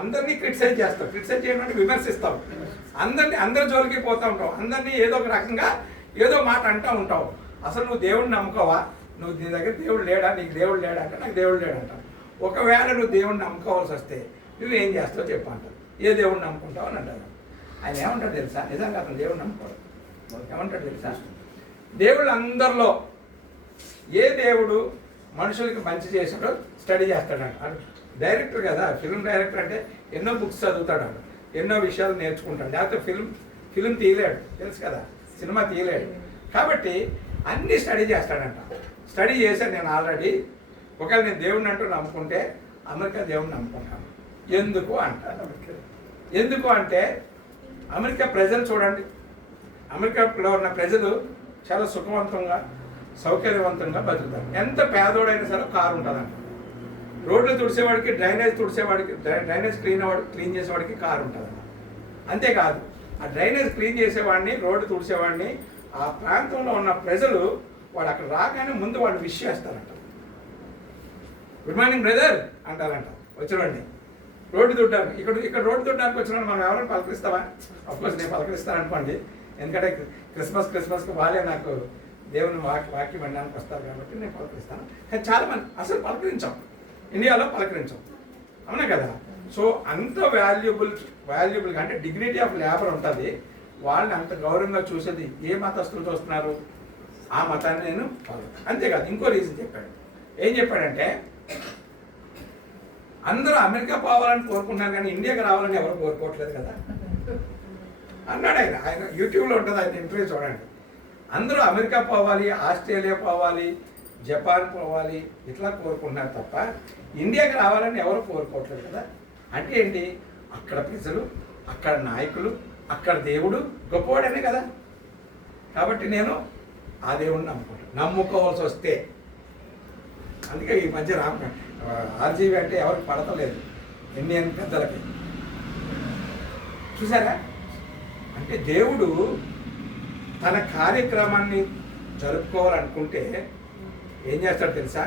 అందరినీ క్రిటిసైజ్ చేస్తావు, క్రిటిసైజ్ చేయడం అంటే విమర్శిస్తావు, అందరి జోలికి పోతూ ఉంటావు, అందరినీ ఏదో ఒక రకంగా ఏదో మాట అంటూ ఉంటావు. అసలు నువ్వు దేవుడిని నమ్ముకోవా? నువ్వు నీ దగ్గర దేవుడు లేడా? నీకు దేవుడు లేడా అంటే నాకు దేవుడు లేడంట. ఒకవేళ నువ్వు దేవుడిని నమ్ముకోవాల్సి వస్తే నువ్వేం చేస్తావు చెప్పు అంటారు. ఏ దేవుడిని నమ్ముకుంటావు అని అంటారు. ఆయన ఏమంటాడు తెలుసా? నిజంగా అతను దేవుడిని నమ్ముకోడు. ఏమంటాడు తెలుసా? దేవుళ్ళు అందరిలో ఏ దేవుడు మనుషులకి మంచి చేశాడో స్టడీ చేస్తాడంట. డైరెక్టర్ కదా, ఫిల్మ్ డైరెక్టర్ అంటే ఎన్నో బుక్స్ చదువుతాడు, ఎన్నో విషయాలు నేర్చుకుంటాడు. లేకపోతే ఫిల్మ్ తీయలేడు, తెలుసు కదా, సినిమా తీయలేడు. కాబట్టి అన్నీ స్టడీ చేస్తాడంట. స్టడీ చేశాను నేను ఆల్రెడీ. ఒకవేళ నేను దేవుడిని అంటూ నమ్ముకుంటే అమెరికా దేవుడిని నమ్ముకుంటాను. ఎందుకు అంటాను. ఎందుకు అంటే అమెరికా ప్రజలు చూడండి, అమెరికాలో ఉన్న ప్రజలు చాలా సుఖవంతంగా, సౌకర్యవంతంగా బతుకుతారు. ఎంత పేదోడైనా సరే కారు ఉంటుందంట. రోడ్లు తుడిసేవాడికి, డ్రైనేజ్ క్లీన్ చేసేవాడికి కారు ఉంటుందంట. అంతేకాదు, ఆ డ్రైనేజ్ క్లీన్ చేసేవాడిని, రోడ్డు తుడిసేవాడిని, ఆ ప్రాంతంలో ఉన్న ప్రజలు వాడు అక్కడ రాగానే ముందు వాడు విష్ చేస్తారంట. గుడ్ మార్నింగ్ బ్రదర్ అంటారంట వచ్చినవాడిని. రోడ్డు తుడ్డానికి ఇక్కడ రోడ్డు తుడ్డానికి వచ్చినవాడు మనం ఎవరైనా పలకరిస్తావా? అఫ్కోర్స్ నేను పలకరిస్తాను అనుకోండి, ఎందుకంటే క్రిస్మస్కి వాళ్ళే నాకు దేవుని వాక్యం వినడానికి వస్తారు కాబట్టి నేను పలకరిస్తాను. కానీ చాలామంది అసలు పలకరించాం, ఇండియాలో పలకరించాం, అవునా కదా. సో అంత వాల్యుబుల్గా అంటే డిగ్నిటీ ఆఫ్ లేబర్ ఉంటుంది. వాళ్ళని అంత గౌరవంగా చూసేది ఏ మతస్థులు చూస్తున్నారు? ఆ మతాన్ని నేను అంతేకాదు. ఇంకో రీజన్ చెప్పాడు. ఏం చెప్పాడంటే అందరూ అమెరికా పోవాలని కోరుకుంటున్నారు కానీ ఇండియాకి రావాలని ఎవరు కోరుకోవట్లేదు కదా అన్నాడు ఆయన యూట్యూబ్లో ఉంటుంది, ఆయన ఇంటర్వ్యూ చూడండి. అందరూ అమెరికా పోవాలి, ఆస్ట్రేలియా పోవాలి, జపాన్ పోవాలి ఇట్లా కోరుకుంటున్నారు తప్ప ఇండియాకి రావాలని ఎవరు కోరుకోవట్లేదు కదా. అంటే ఏంటి? అక్కడ ప్రజలు, అక్కడ నాయకులు, అక్కడ దేవుడు గొప్పవాడనే కదా. కాబట్టి నేను ఆ దేవుడిని నమ్ముకోవాల్సి వస్తే, అందుకే ఈ మధ్య ఆర్జీవీ అంటే ఎవరికి పడతలేదు ఇండియన్ పెద్దలకి. చూసారా? అంటే దేవుడు తన కార్యక్రమాన్ని జరుపుకోవాలనుకుంటే ఏం చేస్తాడు తెలుసా?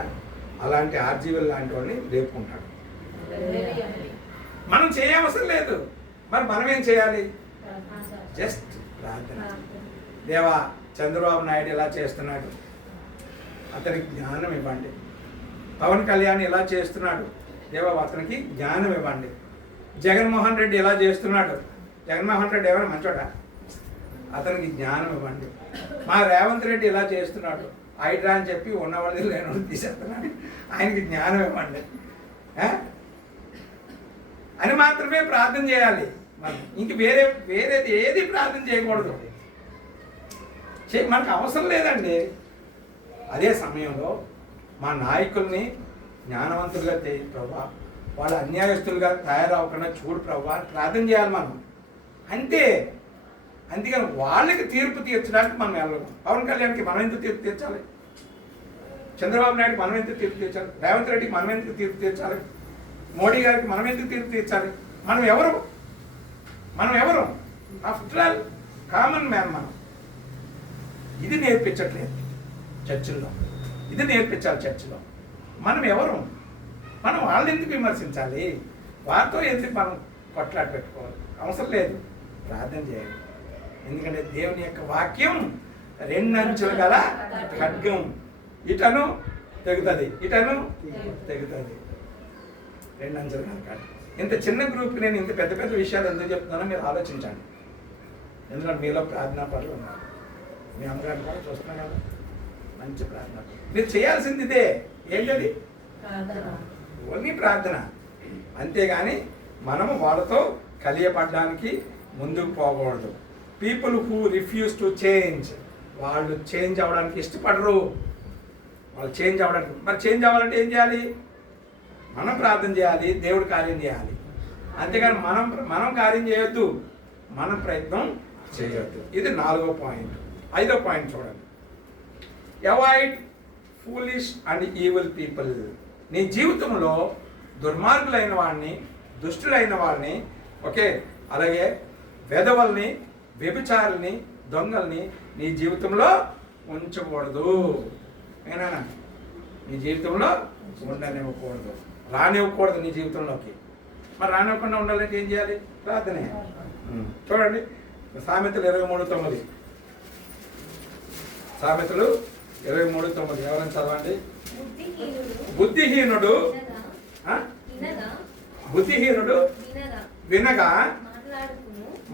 అలాంటి ఆర్జీవల్ లాంటి వాడిని లేపుకుంటాడు. మనం చేయవసరం లేదు. మరి మనం ఏం చేయాలి? జస్ట్ ప్రార్థన. దేవా, చంద్రబాబు నాయుడు ఇలా చేస్తున్నాడు, అతనికి జ్ఞానం ఇవ్వండి. పవన్ కళ్యాణ్ ఇలా చేస్తున్నాడు, దేవా అతనికి జ్ఞానం ఇవ్వండి. జగన్మోహన్ రెడ్డి ఇలా చేస్తున్నాడు, జగన్మోహన్ రెడ్డి ఎవరైనా మంచోడా? అతనికి జ్ఞానం ఇవ్వండి. మా రేవంత్ రెడ్డి ఇలా చేస్తున్నాడు, హైడ్రా అని చెప్పి ఉన్నవాళ్ళది లేని తీసేస్తున్నాడు, ఆయనకి జ్ఞానం ఇవ్వండి అని మాత్రమే ప్రార్థన చేయాలి. మనం ఇంక వేరేది ఏది ప్రార్థన చేయకూడదు. మనకు అవసరం లేదండి. అదే సమయంలో మా నాయకుల్ని జ్ఞానవంతులుగా చేయి ప్రభా, వాళ్ళ అన్యాయస్తులుగా తయారవకుండా చూడు ప్రభా అని ప్రార్థన చేయాలి మనం. అంతే. అందుకని వాళ్ళకి తీర్పు తీర్చడానికి మనం వెళ్ళము. పవన్ కళ్యాణ్కి మనం ఎందుకు తీర్పు తీర్చాలి? చంద్రబాబు నాయుడుకి మనం ఎందుకు తీర్పు తీర్చాలి? రేవంత్ రెడ్డికి మనం ఎందుకు తీర్పు తీర్చాలి? మోడీ గారికి మనం ఎందుకు తీర్పు తీర్చాలి? మనం ఎవరు? ఆఫ్టర్ ఆల్ కామన్ మ్యాన్ మనం. ఇది నేర్పించట్లేదు చర్చిల్లో. ఇది నేర్పించాలి చర్చిలో. మనం ఎవరు? మనం వాళ్ళని ఎందుకు విమర్శించాలి? వారితో ఎందుకు మనం కొట్లాట పెట్టుకోవాలి? అవసరం లేదు. ప్రార్థన చేయాలి. ఎందుకంటే దేవుని యొక్క వాక్యం 2 అంచులు గల ఖడ్గం. ఇటను తెగుతుంది, ఇటను తెగుతుంది. 2 అంచులు గల ఖడ్గం. ఇంత చిన్న గ్రూప్కి నేను ఇంత పెద్ద పెద్ద విషయాలు ఎందుకు చెప్తున్నానో మీరు ఆలోచించండి. ఎందుకంటే మీలో ప్రార్థనా పనులు ఉన్నారు. మీ అమ్మగారిని కూడా చూస్తున్నాం కదా, మంచి ప్రార్థన. మీరు చేయాల్సింది ఇదే. ఏంటది? ఓన్లీ ప్రార్థన. అంతేగాని మనము వాళ్ళతో కలియపడడానికి ముందుకు పోకూడదు. People who refuse to change, వాళ్ళు చేంజ్ అవ్వడానికి ఇష్టపడరు. వాళ్ళు చేంజ్ అవ్వడానికి, మరి చేంజ్ అవ్వాలంటే ఏం చేయాలి? మనం ప్రార్థన చేయాలి, దేవుడు కార్యం చేయాలి. అంతేగాని మనం కార్యం చేయొద్దు, మనం ప్రయత్నం చేయొద్దు. ఇది 4వ పాయింట్. 5వ పాయింట్ చూడండి. Avoid foolish and evil people. నీ జీవితంలో దుర్మార్గులైన వాడిని, దుష్టులైన వాడిని, ఓకే, అలాగే వెధవల్ని, వ్యభిచారుల్ని, దొంగల్ని నీ జీవితంలో ఉంచకూడదు. ఏనా? నీ జీవితంలో ఉండనివ్వకూడదు, రానివ్వకూడదు నీ జీవితంలోకి. మరి రానివ్వకుండా ఉండాలంటే ఏం చేయాలి? ప్రార్థనే. చూడండి సామెతలు 23:9. సామెతలు 23:9 ఎవరైనా చదవండి. బుద్ధిహీనుడు వినగా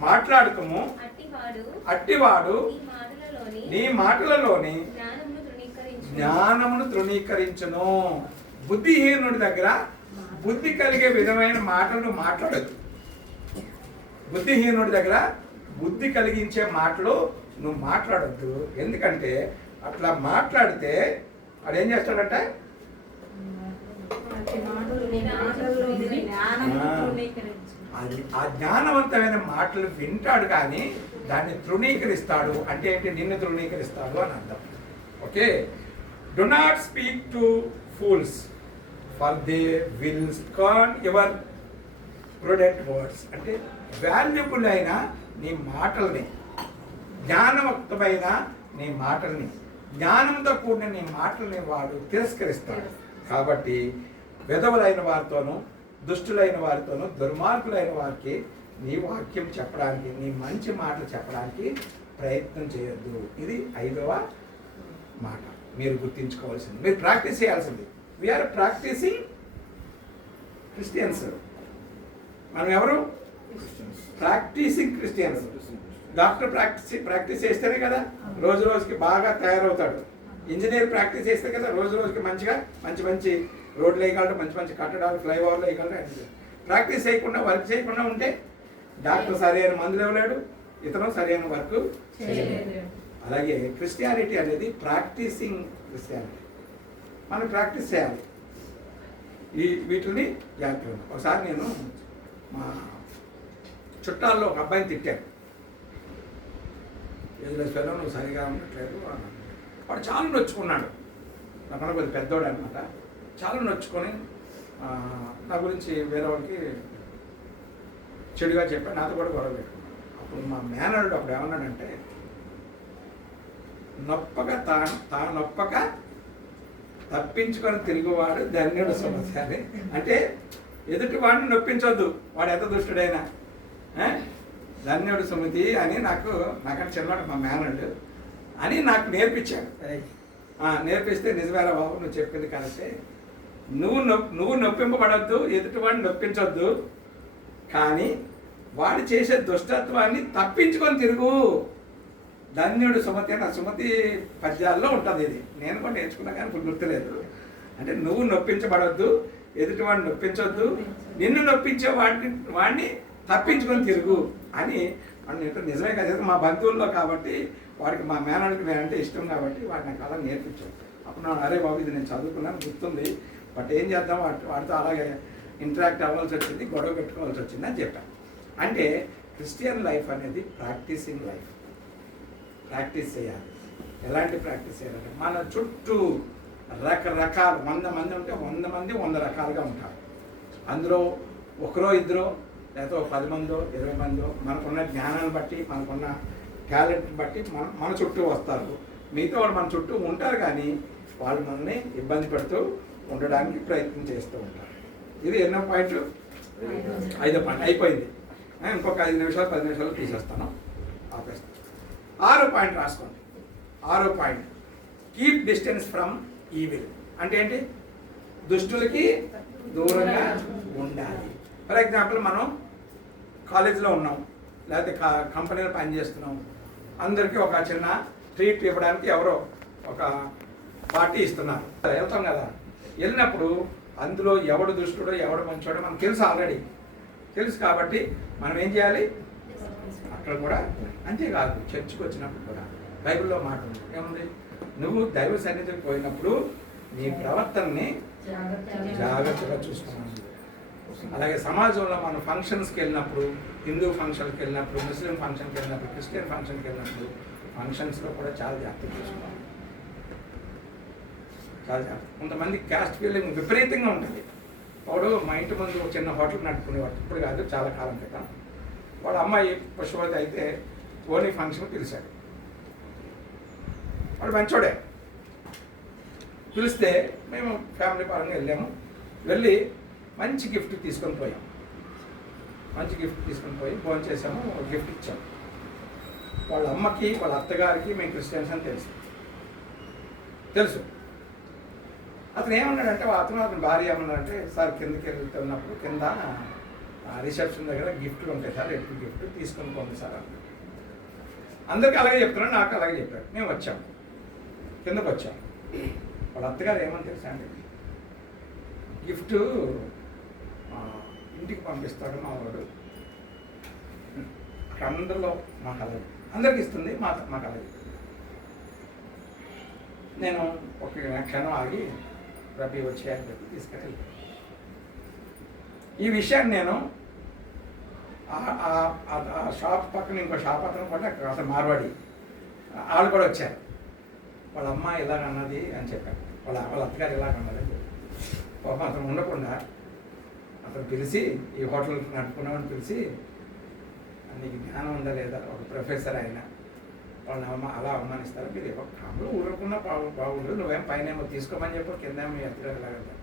మాట్లాడుకుము, అట్టివాడు నీ మాటలలోని జ్ఞానమును తృణీకరించును. బుద్ధిహీనుడి దగ్గర బుద్ధి కలిగే విధమైన మాటలను మాట్లాడదు. బుద్ధిహీనుడి దగ్గర బుద్ధి కలిగించే మాటలు నువ్వు మాట్లాడద్దు. ఎందుకంటే అట్లా మాట్లాడితే వాడు ఏం చేస్తాడంటే ఆ జ్ఞానవంతమైన మాటలు వింటాడు, కానీ దాన్ని తృణీకరిస్తాడు. అంటే ఏంటి? నిన్ను తృణీకరిస్తాడు అని అర్థం. Okay. Do not speak to fools for they will scorn your prudent words. అంటే వాల్యుబుల్ అయిన నీ మాటల్ని, జ్ఞానవంతమైన నీ మాటల్ని, జ్ఞానంతో కూడిన నీ మాటల్ని వాడు తిరస్కరిస్తాడు. కాబట్టి విధవులైన వారితోనూ, దుష్టులైన వారితోనూ, దుర్మార్గులైన వారికి నీ వాక్యం చెప్పడానికి, నీ మంచి మాటలు చెప్పడానికి ప్రయత్నం చేయొద్దు. ఇది 5వ మాట. మీరు గుర్తించుకోవాల్సింది, మీరు ప్రాక్టీస్ చేయాల్సింది. We're practising Christians. మనం ఎవరు? Practising Christians. డాక్టర్ ప్రాక్టీస్ చేస్తేనే కదా రోజు రోజుకి బాగా తయారవుతాడు. ఇంజనీర్ ప్రాక్టీస్ చేస్తే కదా రోజు రోజుకి మంచిగా మంచి రోడ్లు వేయగలరు, మంచి కట్టడాలు, ఫ్లైఓవర్లు వేయగలరు. ప్రాక్టీస్ చేయకుండా, వర్క్ చేయకుండా ఉంటే డాక్టర్ సరైన మందులు ఇవ్వలేడు, ఇతను సరైన వర్క్ చేయలేడు. అలాగే క్రిస్టియానిటీ అనేది ప్రాక్టీసింగ్ క్రిస్టియానిటీ. మనం ప్రాక్టీస్ చేయాలి వీటిని జాగ్రత్తగా. ఒకసారి నేను మా చుట్టాల్లో ఒక అబ్బాయిని తిట్టాను. ఎదురు నువ్వు సరిగా ఉండట్లేదు అన్నాడు. వాడు చాలా నొచ్చుకున్నాడు. నాకన్నా కొద్ది పెద్దోడు అనమాట. చాలా నొచ్చుకొని నా గురించి వేరే వాడికి చెడుగా చెప్పాడు, నాతో కూడా గొడవ పెట్టుకున్నాడు. అప్పుడు మా మేనల్లుడు అప్పుడు ఏమన్నాడంటే, నొప్పక తా నొప్పక తప్పించుకొని తిరుగువాడు ధన్యుడు సమస్య అని. అంటే ఎదుటి వాడిని నొప్పించొద్దు, వాడు ఎంత దుష్టుడైనా. ధన్యుడు సుమతి అని నాకంటే చిన్నవాడు మా మేనడు అని నాకు నేర్పించాడు. నేర్పిస్తే నిజమేరా బాబు నువ్వు చెప్పింది కరెక్టే, నువ్వు నొప్పింపబడద్దు, ఎదుటి వాడిని నొప్పించొద్దు, కానీ వాడు చేసే దుష్టత్వాన్ని తప్పించుకొని తిరుగు. ధన్యుడు సుమతి అని సుమతి పద్యాల్లో ఉంటుంది. ఇది నేను కూడా నేర్చుకున్నా కానీ ఇప్పుడు గుర్తులేదు. అంటే నువ్వు నొప్పించబడద్దు, ఎదుటివాడిని నొప్పించొద్దు, నిన్ను నొప్పించే వాడిని తప్పించుకొని తిరుగు అని నిజమే కదా. మా బంధువుల్లో కాబట్టి వాడికి మా మేనడికి నేనంటే ఇష్టం కాబట్టి వాడు నాకు అలా నేర్పించాడు. అప్పుడు నా అరే బాబు ఇది నేను చదువుకున్నాను గుర్తుంది, బట్ ఏం చేద్దాం వాడితో అలాగే ఇంటరాక్ట్ అవ్వాల్సి వచ్చింది, గొడవ పెట్టుకోవాల్సి వచ్చింది అని చెప్పాను. అంటే క్రిస్టియన్ లైఫ్ అనేది ప్రాక్టీసింగ్ లైఫ్. ప్రాక్టీస్ చేయాలి. ఎలాంటి ప్రాక్టీస్ చేయాలంటే మన చుట్టూ రకరకాల 100 మంది ఉంటే 100 మంది 100 రకాలుగా ఉంటారు. అందులో ఒకరో ఇద్దరో లేకపోతే 10 మందో 20 మందో మనకున్న జ్ఞానాన్ని బట్టి మనకున్న టాలెంట్ని బట్టి మన చుట్టూ వస్తారు. మిగతా వాళ్ళు మన చుట్టూ ఉంటారు కానీ వాళ్ళు మనల్ని ఇబ్బంది పెడుతూ ఉండడానికి ప్రయత్నం చేస్తూ ఉంటారు. ఇది ఎన్నో పాయింట్? 5వ పాయింట్ అయిపోయింది. ఇంకొక 5 నిమిషాలు 10 నిమిషాలు తీసేస్తాను, ఆపేస్తాను. 6వ పాయింట్ రాసుకోండి. 6వ point keep distance from evil. అంటే ఏంటి? దుష్టులకి దూరంగా ఉండాలి. ఫర్ ఎగ్జాంపుల్ మనం కాలేజీలో ఉన్నాం, లేకపోతే కంపెనీలో పనిచేస్తున్నాం, అందరికీ ఒక చిన్న ట్రీట్ ఇవ్వడానికి ఎవరో ఒక పార్టీ ఇస్తున్నారు, వెళ్తాం కదా. వెళ్ళినప్పుడు అందులో ఎవడు దుష్టుడో ఎవడు మంచోడో మనకు తెలుసు, ఆల్రెడీ తెలుసు. కాబట్టి మనం ఏం చేయాలి? అక్కడ కూడా అంతేకాదు, చర్చికి వచ్చినప్పుడు కూడా బైబిల్లో మాట ఉంది, ఏముంది? నువ్వు దైవ సన్నిధికి పోయినప్పుడు నీ ప్రవర్తనని జాగ్రత్తగా చూసుకున్నాను. అలాగే సమాజంలో మనం ఫంక్షన్స్కి వెళ్ళినప్పుడు, హిందూ ఫంక్షన్కి వెళ్ళినప్పుడు, ముస్లిం ఫంక్షన్కి వెళ్ళినప్పుడు, క్రిస్టియన్ ఫంక్షన్కి వెళ్ళినప్పుడు ఫంక్షన్స్లో కూడా చాలా జాగ్రత్తగా చూసుకోవాలి. చాలా జాగ్రత్త. కొంతమంది క్యాస్ట్ ఫీలింగ్ విపరీతంగా ఉంటుంది. వాడు మా ఇంటి ముందు ఒక చిన్న హోటల్ నడుపుకునేవాడు, ఇప్పుడు కాదు చాలా కాలం క్రితం. వాడు అమ్మాయి పుష్పవతి అయితే ఓన్లీ ఫంక్షన్ పిలిచాడు. వాడు మంచోడే. పిలిస్తే మేము ఫ్యామిలీ పరంగా వెళ్ళాము. వెళ్ళి మంచి గిఫ్ట్ తీసుకొని పోయాం. మంచి గిఫ్ట్ తీసుకొని పోయి ఫోన్ చేసాము, ఒక గిఫ్ట్ ఇచ్చాము. వాళ్ళ అమ్మకి వాళ్ళ అత్తగారికి మేము క్రిస్టియన్స్ అని తెలుసు. అతను ఏమన్నాడంటే అతని భార్య ఏమన్నాడంటే, సార్ కిందకి వెళ్తున్నప్పుడు కింద రిసెప్షన్ దగ్గర గిఫ్ట్లు ఉంటాయి సార్, ఎప్పుడు గిఫ్ట్ తీసుకొని పోండి సార్ అన్న. అందరికీ అలాగే చెప్తున్నాడు, నాకు అలాగే చెప్పాడు. మేము వచ్చాము, కిందకు వచ్చాము. వాళ్ళ అత్తగారు ఏమని తెలుసా అండి, గిఫ్ట్ ఇంటికి పంపిస్తాడు మా వాడు, అక్కడ అందరిలో మాకు అలాగే, అందరికి ఇస్తుంది, మాకు అలాగే. నేను ఒక క్షణం ఆగి రబీ వచ్చేయాలని చెప్పి తీసుకెళ్ళి ఈ విషయాన్ని నేను ఆ షాప్ పక్కన ఇంకో షాప్ అతను కూడా అతను మార్వాడి వాళ్ళు కూడా వచ్చారు. వాళ్ళ అమ్మ ఇలాగన్నది అని చెప్పారు, వాళ్ళ అత్తగారు ఇలాగన్నది అని చెప్పారు. పాపం అతను ఉండకుండా అతను పిలిచి, ఈ హోటల్ నడుపుకున్నామని పిలిచి, నీకు జ్ఞానం ఉందా లేదా, ఒక ప్రొఫెసర్ అయినా వాళ్ళని అలా అవమానిస్తారు, మీరు ఒక కాములు ఊరుకున్నా బాగుండు, నువ్వేం పైన ఏమో తీసుకోమని చెప్పు, కింద మీ అత్తగారు ఇలాగంటారు.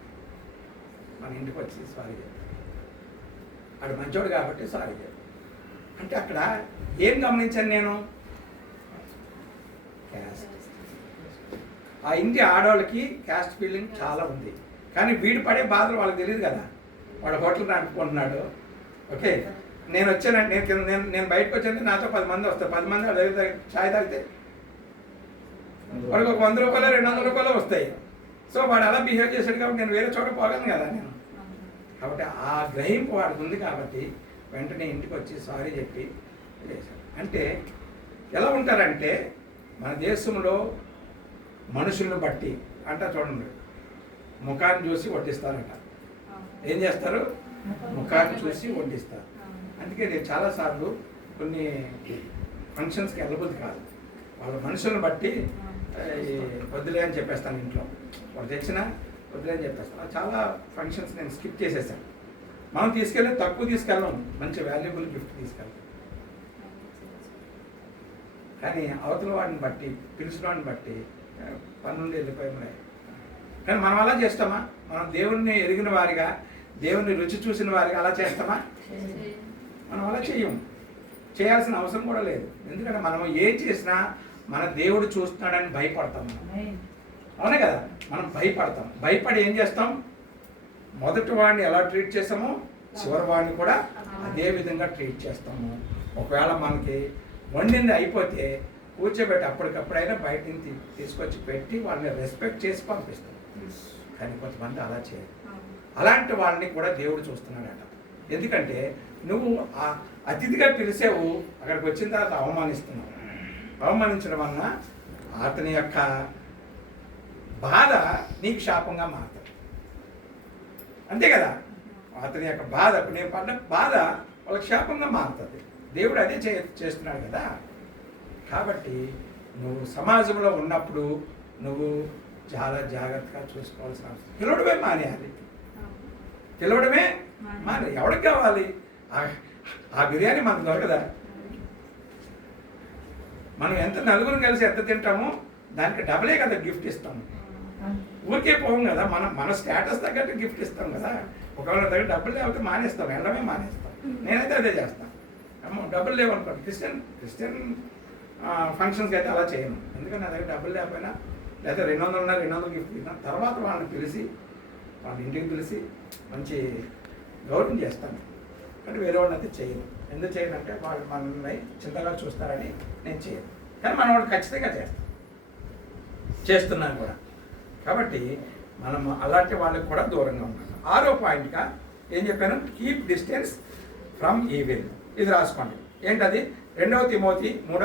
మన ఇంటికి వచ్చి సారీ చెప్పారు. వాడు మంచోడు కాబట్టి సారీ చెప్పారు. అంటే అక్కడ ఏం గమనించాను నేను, క్యాస్ట్. ఆ ఇంటి ఆడవాళ్ళకి క్యాస్ట్ ఫీలింగ్ చాలా ఉంది, కానీ వీడు పడే బాధలు వాళ్ళకి తెలియదు కదా. వాడు హోటల్ నడుపుకుంటున్నాడు, ఓకే. నేను వచ్చానంటే నేను బయటకు వచ్చానంటే నాతో 10 మంది వస్తారు. 10 మంది అదే ఛాయ్ తాగితే వాడికి ఒక 100 రూపాయలు 200 రూపాయలు వస్తాయి. సో వాడు అలా బిహేవ్ చేశాడు కాబట్టి నేను వేరే చోట పోగలను కదా నేను. కాబట్టి ఆ గ్రహింపు వాడికి ఉంది కాబట్టి వెంటనే ఇంటికి వచ్చి సారీ చెప్పి చేశాడు. అంటే ఎలా ఉంటారంటే మన దేశంలో మనుషులను బట్టి అంట చూడండి, ముఖాన్ని చూసి వడ్డిస్తారంట. ఏం చేస్తారు? ముఖాన్ని చూసి వడ్డిస్తారు. అందుకే నేను చాలాసార్లు కొన్ని ఫంక్షన్స్కి వెళ్ళబుద్ధి కాదు, వాళ్ళ మనుషులను బట్టి వద్దులే అని చెప్పేస్తాను. ఇంట్లో వాళ్ళు తెచ్చినా వద్దులే అని చెప్పేస్తాను. చాలా ఫంక్షన్స్ నేను స్కిప్ చేసేసాను. మనం తీసుకెళ్ళి తక్కువ తీసుకెళ్ళాం, మంచి వాల్యుబుల్ గిఫ్ట్ తీసుకెళ్తాం. కానీ అవతల వాడిని బట్టి, పిలిచిన వాడిని బట్టి 12 వెళ్ళిపోయి కానీ మనం అలా చేస్తామా? మనం దేవుణ్ణి ఎరిగిన వారిగా, దేవుణ్ణి రుచి చూసిన వారిగా అలా చేస్తామా? మనం అలా చెయ్యం. చేయాల్సిన అవసరం కూడా లేదు. ఎందుకంటే మనం ఏం చేసినా మన దేవుడు చూస్తున్నాడని భయపడతాం మనం. అవునే కదా? మనం భయపడతాం. భయపడి ఏం చేస్తాం? మొదటి వాడిని ఎలా ట్రీట్ చేస్తామో చివరి వాడిని కూడా అదే విధంగా ట్రీట్ చేస్తాము. ఒకవేళ మనకి వండింది అయిపోతే కూర్చోబెట్టి అప్పటికప్పుడైనా బయట నుంచి తీసుకొచ్చి పెట్టి వాళ్ళని రెస్పెక్ట్ చేసి పంపిస్తాం. కానీ కొంతమంది అలా చేయరు. అలాంటి వాళ్ళని కూడా దేవుడు చూస్తున్నాడట. ఎందుకంటే నువ్వు అతిథిగా పిలిచావు, అక్కడికి వచ్చిన తర్వాత అవమానిస్తున్నావు. అవమానించడం వలన అతని యొక్క బాధ నీకు శాపంగా మారుతుంది. అంతే కదా? అతని యొక్క బాధ, నేను పడ్డ బాధ వాళ్ళకి శాపంగా మారుతుంది. దేవుడు అదే చేస్తున్నాడు కదా. కాబట్టి నువ్వు సమాజంలో ఉన్నప్పుడు నువ్వు చాలా జాగ్రత్తగా చూసుకోవాల్సిన అవసరం. పిలవడమే మానేయాలి. పిలవడమే మానే. ఎవరికి కావాలి ఆ బిర్యానీ? మనకు దొరకదా? మనం ఎంత నలుగురు కలిసి ఎంత తింటామో దానికి డబలే కదా గిఫ్ట్ ఇస్తాము. ఊరికే పోం కదా. మన స్టేటస్ తగ్గట్టు గిఫ్ట్ ఇస్తాం కదా. ఒకవేళ దగ్గర డబ్బులు లేకపోతే మానేస్తాం, వెళ్ళడమే మానేస్తాం. నేనైతే అదే చేస్తాను. అమ్మో డబ్బులు లేవనుకోండి, క్రిస్టియన్ ఫంక్షన్స్కి అయితే అలా చేయను. ఎందుకంటే నా దగ్గర డబ్బులు లేకపోయినా, లేదా 200 ఉన్నా 200 గిఫ్ట్ ఇస్తాను. తర్వాత వాళ్ళని పిలిచి వాళ్ళ ఇంటికి పిలిచి మంచి గౌరవం చేస్తాను. కానీ వేరే వాళ్ళని అయితే చేయను. ఎందుకు చేయను అంటే వాళ్ళు మనల్ని చింతగా చూస్తారని నేను చేయను. కానీ మన వాళ్ళు ఖచ్చితంగా చేస్తున్నాను కూడా. కాబట్టి మనం అలాంటి వాళ్ళకి కూడా దూరంగా ఉన్నాం. 6వ పాయింట్గా ఏం చెప్పాను? Keep distance from evil. ఇది రాసుకోండి. ఏంటది? 2 తిమోతి 3